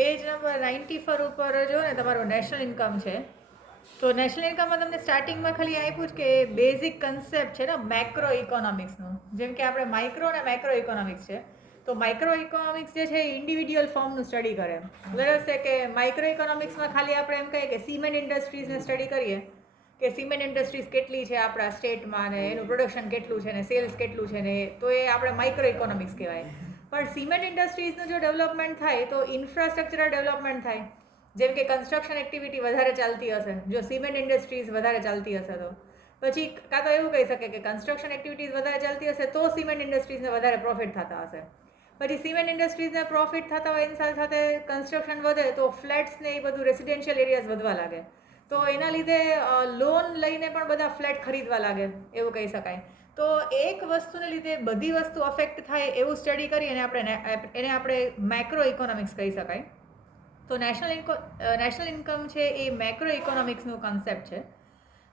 Page number 94 ઉપર જો ને તમારું નેશનલ ઇન્કમ છે. તો નેશનલ ઇન્કમમાં તમને સ્ટાર્ટિંગમાં ખાલી આપ્યું જ કે બેઝિક કન્સેપ્ટ છે ને મેક્રો ઇકોનોમિક્સનું. જેમ કે આપણે માઇક્રો અને મેક્રો ઇકોનોમિક્સ છે. તો માઇક્રો ઇકોનોમિક્સ જે છે એ ઇન્ડિવિડ્યુઅલ ફોર્મનું સ્ટડી કરે. બરાબર છે કે માઇક્રો ઇકોનોમિક્સમાં ખાલી આપણે એમ કહીએ કે સિમેન્ટ ઇન્ડસ્ટ્રીઝને સ્ટડી કરીએ કે સિમેન્ટ ઇન્ડસ્ટ્રીઝ કેટલી છે આપણા સ્ટેટમાં ને એનું પ્રોડક્શન કેટલું છે ને સેલ્સ કેટલું છે ને, તો એ આપણે માઇક્રો ઇકોનોમિક્સ કહેવાય. પણ સિમેન્ટ ઇન્ડસ્ટ્રીઝનું જો ડેવલપમેન્ટ થાય તો ઇન્ફ્રાસ્ટ્રક્ચરલ ડેવલપમેન્ટ થાય. જેમ કે કન્સ્ટ્રક્શન એક્ટિવિટી વધારે ચાલતી હશે, જો સિમેન્ટ ઇન્ડસ્ટ્રીઝ વધારે ચાલતી હશે તો પછી કાં તો એવું કહી શકે કે કન્સ્ટ્રક્શન એક્ટિવિટીઝ વધારે ચાલતી હશે તો સિમેન્ટ ઇન્ડસ્ટ્રીઝને વધારે પ્રોફિટ થતા હશે. પછી સિમેન્ટ ઇન્ડસ્ટ્રીઝને પ્રોફિટ થતા હોય એની સાથે સાથે કન્સ્ટ્રક્શન વધે તો ફ્લેટ્સ ને એ બધું રેસિડેન્શિયલ એરિયાઝ વધવા લાગે. તો એના લીધે લોન લઈને પણ બધા ફ્લેટ ખરીદવા લાગે, એવું કહી શકાય. તો એક વસ્તુને લીધે બધી વસ્તુ અફેક્ટ થાય એવું સ્ટડી કરી અને એને આપણે મેક્રો ઇકોનોમિક્સ કહી શકાય. તો નેશનલ ઇન્કમ છે એ મેક્રો ઇકોનોમિક્સનું કન્સેપ્ટ છે.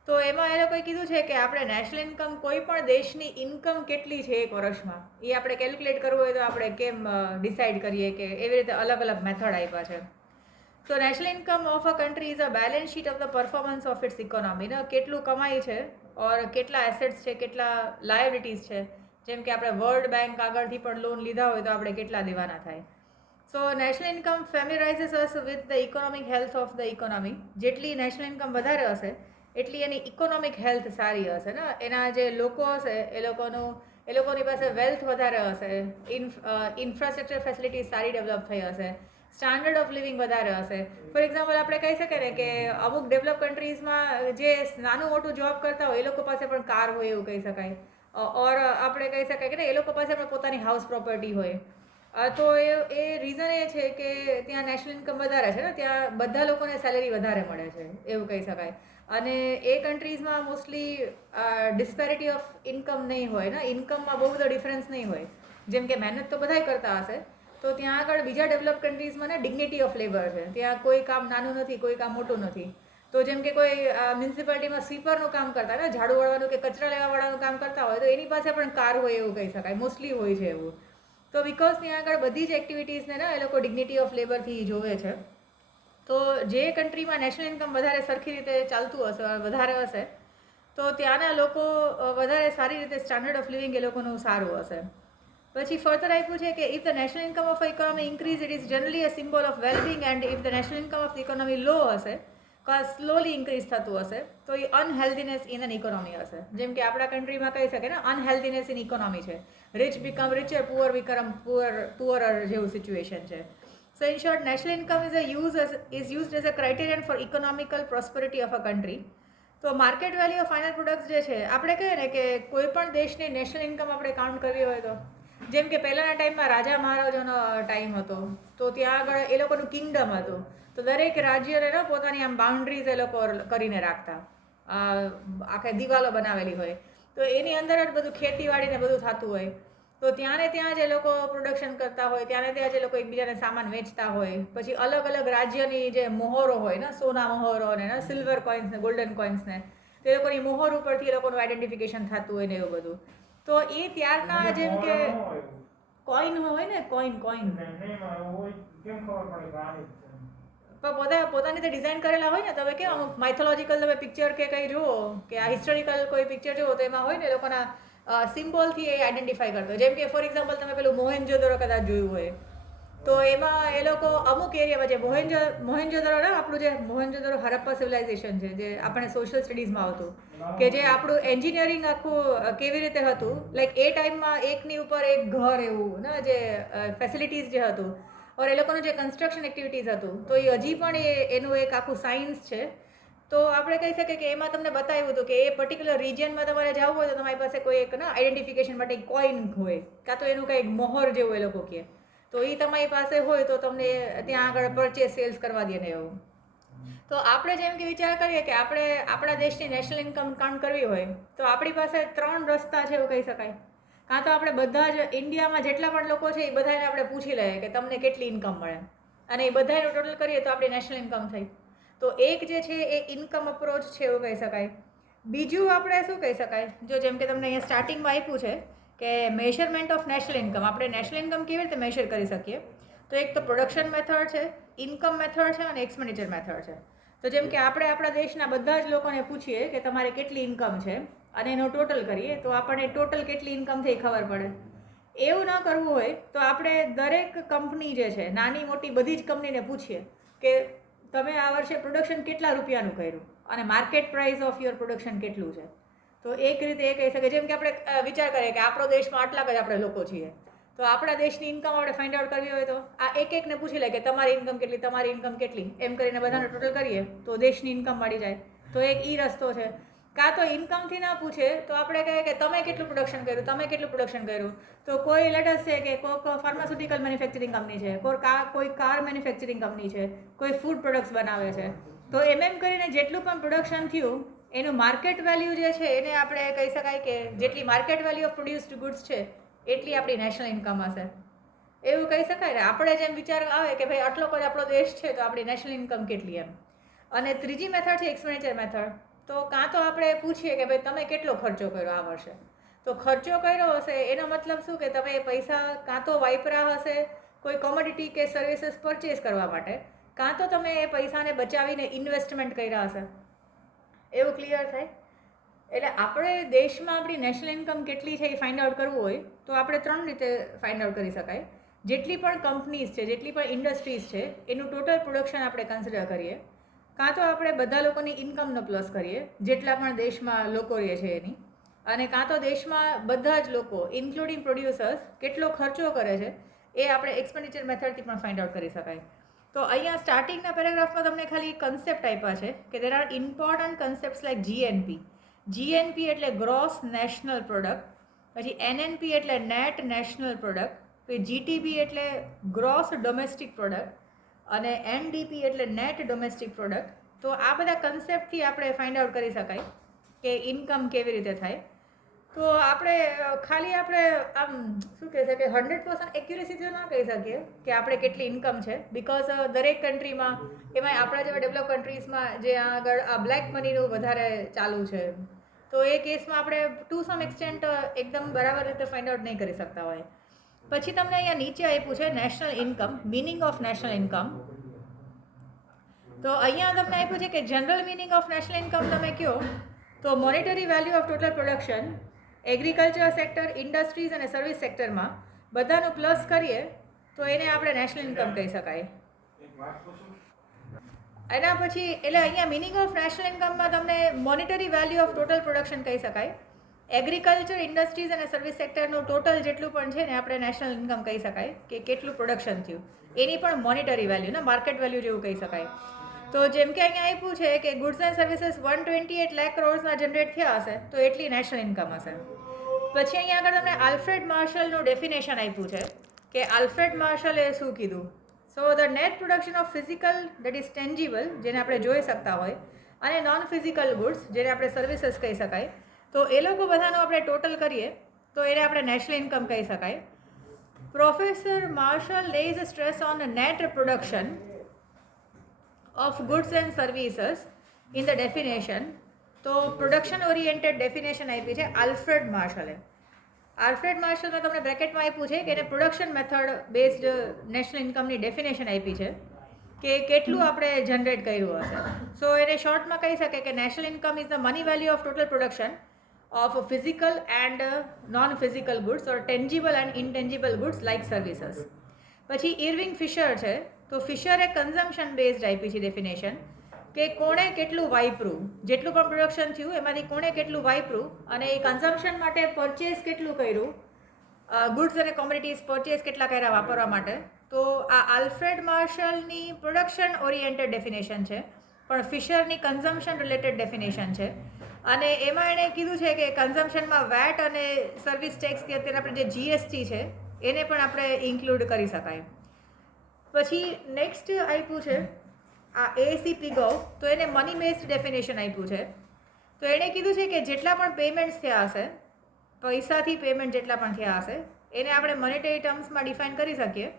તો એમાં એ લોકોએ કીધું છે કે આપણે નેશનલ ઇન્કમ કોઈ પણ દેશની ઇન્કમ કેટલી છે એક વર્ષમાં એ આપણે કેલ્ક્યુલેટ કરવું હોય તો આપણે કેમ ડિસાઇડ કરીએ, કે એવી રીતે અલગ અલગ મેથડ આપ્યા છે. તો national income of a country is a balance sheet of the performance of its economy. ને કેટલું કમાઈ છે ઓર કેટલા એસેટ્સ છે, કેટલા લાયબિલિટીઝ છે. જેમ કે આપણે વર્લ્ડ બેંક આગળથી પણ લોન લીધા હોય તો આપણે કેટલા દેવાના થાય. So national income familiarizes us with the economic health of the economy. જેટલી નેશનલ ઇન્કમ વધારે હશે એટલી એની ઇકોનોમિક હેલ્થ સારી હશે ને. એના જે લોકો હશે એ લોકોની પાસે વેલ્થ વધારે હશે, ઇન્ફ્રાસ્ટ્રક્ચર ફેસિલિટીઝ સારી ડેવલપ થઈ હશે, સ્ટાન્ડર્ડ ઓફ લિવિંગ વધારે હશે. ફોર એક્ઝામ્પલ આપણે કહી શકીએ ને કે અમુક ડેવલપ કન્ટ્રીઝમાં જે નાનું મોટું જોબ કરતા હોય એ લોકો પાસે પણ કાર હોય એવું કહી શકાય. ઓર આપણે કહી શકાય કે એ લોકો પાસે પણ પોતાની હાઉસ પ્રોપર્ટી હોય. તો એ રીઝન એ છે કે ત્યાં નેશનલ ઇન્કમ વધારે છે ને, ત્યાં બધા લોકોને સેલેરી વધારે મળે છે એવું કહી શકાય. અને એ કન્ટ્રીઝમાં મોસ્ટલી ડિસ્પેરિટી ઓફ ઇન્કમ નહીં હોય ને, ઇન્કમમાં બહુ બધો ડિફરન્સ નહીં હોય. જેમ કે મહેનત તો બધાય કરતા હશે, તો ત્યાં આગળ બીજા ડેવલપ કન્ટ્રીઝમાં ને ડિગ્નિટી ઓફ લેબર છે. ત્યાં કોઈ કામ નાનું નથી, કોઈ કામ મોટું નથી. તો જેમ કે કોઈ મ્યુનિસિપાલિટીમાં સ્વીપરનું કામ કરતા ને, ઝાડુ વાળવાનું કે કચરા લેવાવાળાનું કામ કરતા હોય તો એની પાસે પણ કાર હોય એવું કહી શકાય, મોસ્ટલી હોય છે એવું. તો બિકોઝ ત્યાં આગળ બધી જ એક્ટિવિટીઝને ને એ લોકો ડિગ્નિટી ઓફ લેબરથી જોવે છે. તો જે કન્ટ્રીમાં નેશનલ ઇન્કમ વધારે સરખી રીતે ચાલતું હશે, વધારે હશે, તો ત્યાંના લોકો વધારે સારી રીતે સ્ટાન્ડર્ડ ઓફ લિવિંગ એ લોકોનું સારું હશે. પછી ફર્ધર આપ્યું છે કે if the national income of economy increase it is generally a symbol of wellbeing, and if the national income of economy low હશે, સ્લોલી ઇન્ક્રીઝ થતું હશે, તો એ અનહેલ્ધીનેસ ઇન એન ઇકોનોમી હશે. જેમ કે આપણા કન્ટ્રીમાં કહી શકે ને અનહેલ્ધીનેસ ઇન ઇકોનોમી છે, rich become richer, poor become poorer situation સિચ્યુએશન છે. So in short, national income is used as a criterion for economical prosperity of a country. તો market value of final products જે છે, આપણે કહીએ ને કે કોઈ પણ દેશની નેશનલ ઇન્કમ આપણે કાઉન્ટ કરવી હોય તો, જેમ કે પહેલાંના ટાઈમમાં રાજા મહારાજાનો ટાઈમ હતો, તો ત્યાં આગળ એ લોકોનું કિંગડમ હતું. તો દરેક રાજ્યને ને પોતાની આમ બાઉન્ડ્રીઝ એ લોકો કરીને રાખતા, આખે દિવાલો બનાવેલી હોય, તો એની અંદર જ બધું ખેતીવાડીને બધું થતું હોય. તો ત્યાં ને ત્યાં જ એ લોકો પ્રોડક્શન કરતા હોય, ત્યાં ને ત્યાં જ એ લોકો એકબીજાને સામાન વેચતા હોય. પછી અલગ અલગ રાજ્યની જે મોહરો હોય ને, સોના મોહરો ને સિલ્વર કોઇન્સ ને ગોલ્ડન કોઇન્સ ને, તો એ લોકોની મોહર ઉપરથી એ લોકોનું આઈડેન્ટિફિકેશન થતું હોય ને એવું બધું. તો એ ત્યારના જેમ કે કોઈન હોય ને, કોઈન પોતાની રીતે ડિઝાઇન કરેલા હોય ને. તમે કેમ અમુક માઇથોલોજીકલ તમે પિક્ચર કે કંઈ જુઓ, કે આ હિસ્ટોરિકલ કોઈ પિક્ચર જુઓ, તો એમાં હોય ને લોકોના સિમ્બોલથી એ આઈડેન્ટિફાઈ કરતો. જેમ કે ફોર એક્ઝામ્પલ તમે પેલું મોહેન્જોદડો કદાચ જોયું હોય, તો એમાં એ લોકો અમુક એરિયામાં જે મોહેન્જોદડો ને, આપણું જે મોહેન્જોદડો હરપ્પા સિવિલાઇઝેશન છે, જે આપણે સોશિયલ સ્ટડીઝમાં આવતું, કે જે આપણું એન્જિનિયરિંગ આખું કેવી રીતે હતું, લાઈક એ ટાઈમમાં એકની ઉપર એક ઘર એવું ને, જે ફેસિલિટીઝ જે હતું, ઓર એ લોકોનું જે કન્સ્ટ્રક્શન એક્ટિવિટીઝ હતું, તો એ હજી પણ એનું એક આખું સાયન્સ છે. તો આપણે કહી શકીએ કે એમાં તમને બતાવ્યું હતું કે એ પર્ટિક્યુલર રિજિયનમાં તમારે જવું હોય તો તમારી પાસે કોઈ એક ને આઈડેન્ટિફિકેશન માટે કોઈન હોય, કાં તો એનું કંઈક મોહર જેવું એ લોકો કહે, તો એ તમારી પાસે હોય તો તમને ત્યાં આગળ પરચેસ સેલ્સ કરવા દે ને એવું. તો આપણે જેમ કે વિચાર કરીએ કે આપણે આપણા દેશની નેશનલ ઇન્કમ કાઉન્ટ કરવી હોય તો આપણી પાસે 3 રસ્તા છે એવું કહી શકાય. કાં તો આપણે બધા જ ઇન્ડિયામાં જેટલા પણ લોકો છે એ બધાને આપણે પૂછી લઈએ કે તમને કેટલી ઇન્કમ મળે, અને એ બધાનું ટોટલ કરીએ તો આપણી નેશનલ ઇન્કમ થઈ. તો એક જે છે એ ઇન્કમ અપ્રોચ છે એવું કહી શકાય. બીજું આપણે શું કહી શકાય, જો જેમ કે તમને અહીંયા સ્ટાર્ટિંગમાં આપ્યું છે કે મેઝરમેન્ટ ઓફ નેશનલ ઇન્કમ, આપણે નેશનલ ઇન્કમ કેવી રીતે મેઝર કરી શકીએ. તો એક તો પ્રોડક્શન મેથડ છે, ઇન્કમ મેથડ છે અને એક્સપેન્ડિચર મેથડ છે. તો જેમ કે આપણે આપણા દેશના બધા જ લોકોને પૂછીએ કે તમારે કેટલી ઇન્કમ છે અને એનો ટોટલ કરીએ તો આપણને ટોટલ કેટલી ઇન્કમ થઈ ખબર પડે. એવું ન કરવું હોય તો આપણે દરેક કંપની જે છે, નાની મોટી બધી જ કંપનીને પૂછીએ કે તમે આ વર્ષે પ્રોડક્શન કેટલા રૂપિયાનું કર્યું અને market price of your production કેટલું છે. તો એક રીતે એ કહી શકે, જેમ કે આપણે વિચાર કરીએ કે આપણો દેશમાં આટલા જ આપણે લોકો છીએ, તો આપણા દેશની ઇન્કમ આપણે ફાઇન્ડ આઉટ કરવી હોય તો આ એકને પૂછી લે કે તમારી ઇન્કમ કેટલી, તમારી ઇન્કમ કેટલી, એમ કરીને બધાને ટોટલ કરીએ તો દેશની ઇન્કમ મળી જાય. તો એક રસ્તો છે. કાં તો ઇન્કમથી ના પૂછે તો આપણે કહીએ કે તમે કેટલું પ્રોડક્શન કર્યું, તમે કેટલું પ્રોડક્શન કર્યું. તો કોઈ લેટસ છે કે કોઈક ફાર્માસ્યુટિકલ મેન્યુફેક્ચરિંગ કંપની છે, કોઈ કાર મેન્યુફેક્ચરિંગ કંપની છે, કોઈ ફૂડ પ્રોડક્ટ્સ બનાવે છે. તો એમ કરીને જેટલું પણ પ્રોડક્શન થયું એનું માર્કેટ વેલ્યુ જે છે એને આપણે કહી શકાય કે જેટલી market value of produced goods છે એટલી આપણી નેશનલ ઇન્કમ હશે, એવું કહી શકાય ને. આપણે જેમ વિચાર આવે કે ભાઈ આટલો જ આપણો દેશ છે તો આપણી નેશનલ ઇન્કમ કેટલી એમ. અને ત્રીજી મેથડ છે એક્સપેન્ડિચર મેથડ. તો કાં તો આપણે પૂછીએ કે ભાઈ તમે કેટલો ખર્ચો કર્યો આ વર્ષે. તો ખર્ચો કર્યો હશે એનો મતલબ શું કે તમે પૈસા કાં તો વાપર્યા હશે કોઈ કોમોડિટી કે સર્વિસીસ પરચેસ કરવા માટે, કાં તો તમે એ પૈસાને બચાવીને ઇન્વેસ્ટમેન્ટ કર્યા હશે. એવું ક્લિયર થાય? એટલે આપણે દેશમાં આપણી નેશનલ ઇન્કમ કેટલી છે એ ફાઇન્ડ આઉટ કરવું હોય તો આપણે 3 રીતે ફાઇન્ડ આઉટ કરી શકાય. જેટલી પણ કંપનીઝ છે, જેટલી પણ ઇન્ડસ્ટ્રીઝ છે એનું ટોટલ પ્રોડક્શન આપણે કન્સિડર કરીએ, કાં તો આપણે બધા લોકોની ઇન્કમનો પ્લસ કરીએ જેટલા પણ દેશમાં લોકો રહે છે એની, અને કાં તો દેશમાં બધા જ લોકો ઇન્ક્લુડિંગ પ્રોડ્યુસર્સ કેટલો ખર્ચો કરે છે એ આપણે એક્સપેન્ડિચર મેથડથી પણ ફાઇન્ડ આઉટ કરી શકાય. તો અહીંયા સ્ટાર્ટિંગના પેરેગ્રાફમાં તમને ખાલી કન્સેપ્ટ આપ્યા છે કે there are important concepts like GNP. GNP એટલે ગ્રોસ નેશનલ પ્રોડક્ટ, પછી એનએનપી એટલે નેટ નેશનલ પ્રોડક્ટ, પછી જીટીપી એટલે ગ્રોસ ડોમેસ્ટિક પ્રોડક્ટ અને એનડીપી એટલે નેટ ડોમેસ્ટિક પ્રોડક્ટ. તો આ બધા કન્સેપ્ટથી આપણે ફાઇન્ડ આઉટ કરી શકાય કે ઇન્કમ કેવી રીતે થાય. તો આપણે આમ શું કહે છે કે 100% એક્યુરેસીથી ના કહી શકીએ કે આપણે કેટલી ઇન્કમ છે, બિકોઝ દરેક કન્ટ્રીમાં, એમાં આપણા જેવા ડેવલપ કન્ટ્રીઝમાં જે આગળ આ બ્લેક મનીનું વધારે ચાલુ છે, તો એ કેસમાં આપણે ટુ સમ એક્સટેન્ટ એકદમ બરાબર રીતે ફાઇન્ડ આઉટ નહીં કરી શકતા હોય. પછી તમને અહીંયા નીચે આપ્યું છે national income, meaning of national income. તો અહીંયા તમને આપ્યું છે કે general meaning of national income તમે કહો તો monetary value of total production agriculture sector, industries અને સર્વિસ સેક્ટરમાં બધાનું પ્લસ કરીએ તો એને આપણે નેશનલ ઇન્કમ કહી શકાય. એના પછી એટલે અહીંયા મિનિંગ ઓફ નેશનલ ઇન્કમમાં તમને monetary value of total production કહી શકાય. એગ્રીકલ્ચર, ઇન્ડસ્ટ્રીઝ અને સર્વિસ સેક્ટરનું ટોટલ જેટલું પણ છે ને આપણે નેશનલ ઇન્કમ કહી શકાય કે કેટલું પ્રોડક્શન થયું, એની પણ મોનેટરી વેલ્યુ ને માર્કેટ વેલ્યુ જેવું કહી શકાય. તો જેમ કે અહીંયા આપ્યું છે કે ગુડ્સ એન્ડ સર્વિસીસ 128 લાખ કરોડના જનરેટ થયા હશે તો એટલી નેશનલ ઇન્કમ હશે. પછી અહીંયા આગળ તમને આલ્ફ્રેડ માર્શલનું ડેફિનેશન આપ્યું છે કે આલ્ફ્રેડ માર્શલે શું કીધું. So the net production of physical that is tangible, જેને આપણે જોઈ શકતા હોય, અને નોન ફિઝિકલ ગુડ્સ જેને આપણે સર્વિસીસ કહી શકાય, તો એ લોકો બધાનું આપણે ટોટલ કરીએ તો એને આપણે નેશનલ ઇન્કમ કહી શકાય. Professor Marshall lays stress on net production of goods and services in the definition. તો પ્રોડક્શન ઓરિએન્ટેડ ડેફિનેશન આપી છે આલ્ફ્રેડ માર્શલે. આલ્ફ્રેડ માર્શલમાં તમને બ્રેકેટમાં આપ્યું છે કે એને પ્રોડક્શન મેથડ બેઝડ નેશનલ ઇન્કમની ડેફિનેશન આપી છે કે કેટલું આપણે જનરેટ કર્યું હશે. સો એને શોર્ટમાં કહી શકે કે national income is the money value of total production of physical and non physical goods or tangible and intangible goods like services. પછી ઇરવિંગ ફિશર છે, તો ફિશરે કન્ઝમ્પશન બેઝડ આપી છે ડેફિનેશન કે કોણે કેટલું વાપર્યું, જેટલું પણ પ્રોડક્શન થયું એમાંથી કોણે કેટલું વાપર્યું અને એ કન્ઝમ્પશન માટે પરચેસ કેટલું કર્યું, ગુડ્સ અને કોમોડિટીઝ પરચેસ કેટલા કર્યા વાપરવા માટે. તો આ આલ્ફ્રેડ માર્શલની પ્રોડક્શન ઓરિએન્ટેડ ડેફિનેશન છે, પણ ફિશરની કન્ઝમ્પશન રિલેટેડ ડેફિનેશન છે. અને એમાં એણે કીધું છે કે કન્ઝમ્પશનમાં વેટ અને સર્વિસ ટેક્સ કે અત્યારે આપણે જે જીએસટી છે એને પણ આપણે ઇન્ક્લુડ કરી શકાય. પછી નેક્સ્ટ આપ્યું છે આ એસી પીગોવ, તો એને મની બેઝડ ડેફિનેશન આપ્યું છે. તો એણે કીધું છે કે જેટલા પણ પેમેન્ટ્સ થયા હશે, પૈસાથી પેમેન્ટ જેટલા પણ થયા હશે એને આપણે મોનેટરી ટર્મ્સમાં ડિફાઇન કરી શકીએ.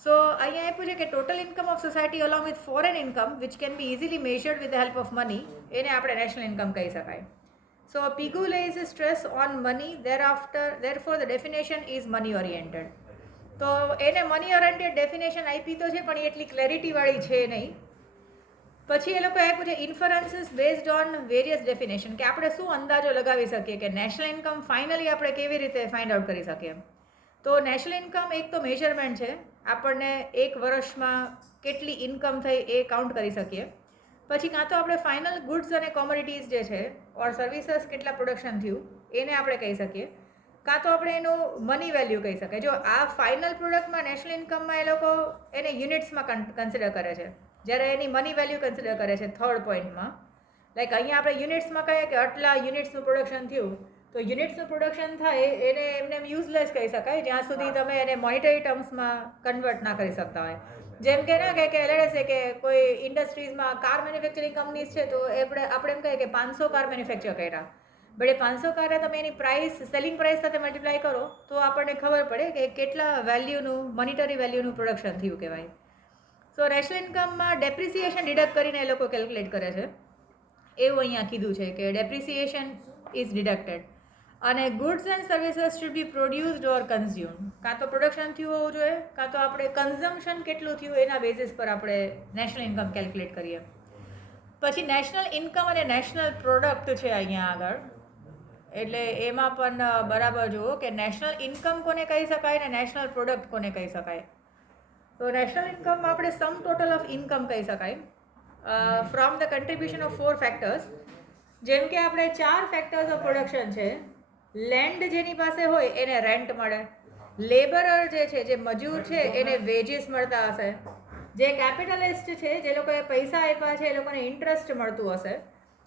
સો અહીંયા આપ્યું છે કે total income of society along with foreign income which can be easily measured with the help of money, એને આપણે નેશનલ ઇન્કમ કહી શકાય. So Pigou lays stress on money, thereafter therefore the definition is money oriented. તો એને money oriented definition આપી તો છે પણ એ એટલી ક્લેરિટીવાળી છે નહીં. પછી એ લોકો આપ્યું છે ઇન્ફરન્સીસ બેઝડ ઓન વેરિયસ ડેફિનેશન, કે આપણે શું અંદાજો લગાવી શકીએ કે નેશનલ ઇન્કમ ફાઇનલી આપણે કેવી રીતે ફાઇન્ડ આઉટ કરી શકીએ. તો નેશનલ ઇન્કમ એક તો મેજરમેન્ટ છે, આપણને એક વર્ષમાં કેટલી ઇન્કમ થઈ એ કાઉન્ટ કરી શકીએ. પછી કાં તો આપણે ફાઇનલ ગુડ્સ અને કોમોડિટીઝ જે છે ઓર સર્વિસીસ કેટલા પ્રોડક્શન થયું એને આપણે કહી શકીએ, કાં તો આપણે એનું મની વેલ્યુ કહી શકાય. જો આ ફાઇનલ પ્રોડક્ટમાં નેશનલ ઇન્કમમાં એ લોકો એને યુનિટ્સમાં કન્સિડર કરે છે, જ્યારે એની મની વેલ્યુ કન્સિડર કરે છે થર્ડ પોઈન્ટમાં. લાઈક અહીંયા આપણે યુનિટ્સમાં કહીએ કે આટલા યુનિટ્સનું પ્રોડક્શન થયું, તો યુનિટ્સનું પ્રોડક્શન થાય એને એમને યુઝલેસ કહી શકાય જ્યાં સુધી તમે એને મોનિટરી ટર્મ્સમાં કન્વર્ટ ના કરી શકતા હોય. જેમ કે ના કે લેડે છે કે કોઈ ઇન્ડસ્ટ્રીઝમાં કાર મેન્યુફેક્ચરિંગ કંપનીઝ છે, તો આપણે એમ કહીએ કે 500 કાર મેન્યુફેક્ચર કર્યા, બટ એ 500 કારે તમે એની પ્રાઇસ સેલિંગ પ્રાઇસ સાથે મલ્ટીપ્લાય કરો તો આપણને ખબર પડે કે કેટલા વેલ્યુનું મોનિટરી વેલ્યુનું પ્રોડક્શન થયું કહેવાય. સો નેશનલ ઇન્કમમાં ડેપ્રિસિએશન ડિડક્ટ કરીને એ લોકો કેલ્ક્યુલેટ કરે છે, એવું અહીંયા કીધું છે કે ડેપ્રિસિએશન ઇઝ ડિડક્ટેડ. અને goods and services should be produced or consume, કાં તો પ્રોડક્શન થયું હોવું જોઈએ, કાં તો આપણે કન્ઝમ્પશન કેટલું થયું એના બેઝિસ પર આપણે નેશનલ ઇન્કમ કેલ્ક્યુલેટ કરીએ. પછી નેશનલ ઇન્કમ અને નેશનલ પ્રોડક્ટ છે અહીંયા આગળ, એટલે એમાં પણ બરાબર જુઓ કે નેશનલ ઇન્કમ કોને કહી શકાય ને નેશનલ પ્રોડક્ટ કોને કહી શકાય. તો નેશનલ ઇન્કમ આપણે સમ ટોટલ ઓફ ઇન્કમ કહી શકાય from the contribution of 4 factors. જેમ કે આપણે 4 ફેક્ટર્સ ઓફ પ્રોડક્શન છે. લેન્ડ જેની પાસે હોય એને રેન્ટ મળે, લેબરર જે છે જે મજૂર છે એને વેજીસ મળતા હશે, જે કેપિટલિસ્ટ છે જે લોકોએ પૈસા આપ્યા છે એ લોકોને ઇન્ટરેસ્ટ મળતું હશે,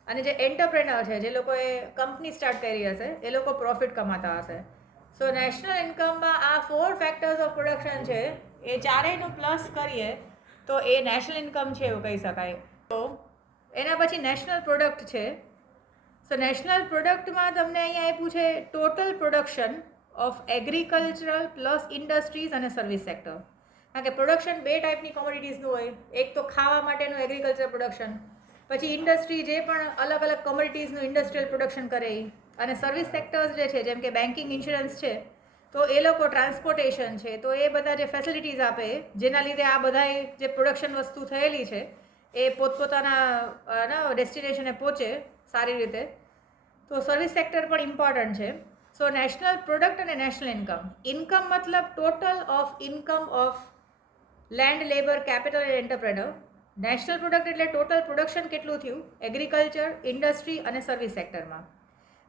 અને જે એન્ટરપ્રેનર છે જે લોકોએ કંપની સ્ટાર્ટ કરી હશે એ લોકો પ્રોફિટ કમાતા હશે. સો નેશનલ ઇન્કમમાં આ 4 ફેક્ટર્સ ઓફ પ્રોડક્શન છે એ ચારેયનું પ્લસ કરીએ તો એ નેશનલ ઇન્કમ છે એવું કહી શકાય. તો એના પછી નેશનલ પ્રોડક્ટ છે. સો નેશનલ પ્રોડક્ટમાં તમને અહીંયા આપ્યું છે total production of agricultural plus industries અને સર્વિસ સેક્ટર. કારણ કે પ્રોડક્શન 2 ટાઈપની કોમોડિટીઝનું હોય, એક તો ખાવા માટેનું એગ્રીકલ્ચર પ્રોડક્શન, પછી ઇન્ડસ્ટ્રી જે પણ અલગ અલગ કોમોડિટીઝનું ઇન્ડસ્ટ્રીયલ પ્રોડક્શન કરે, અને સર્વિસ સેક્ટર્સ જે છે જેમ કે બેન્કિંગ, ઇન્સ્યોરન્સ છે, તો એ લોકો ટ્રાન્સપોર્ટેશન છે, તો એ બધા જે ફેસિલિટીઝ આપે જેના લીધે આ બધા જે પ્રોડક્શન વસ્તુ થયેલી છે એ પોતપોતાના ડેસ્ટિનેશને પહોંચે સારી રીતે. તો સર્વિસ સેક્ટર પણ ઇમ્પોર્ટન્ટ છે. સો નેશનલ પ્રોડક્ટ અને નેશનલ ઇન્કમ. ઇન્કમ મતલબ total of income of land, labour, capital and entrepreneur. National product એટલે ટોટલ પ્રોડક્શન કેટલું થયું એગ્રીકલ્ચર, ઇન્ડસ્ટ્રી અને સર્વિસ સેક્ટરમાં.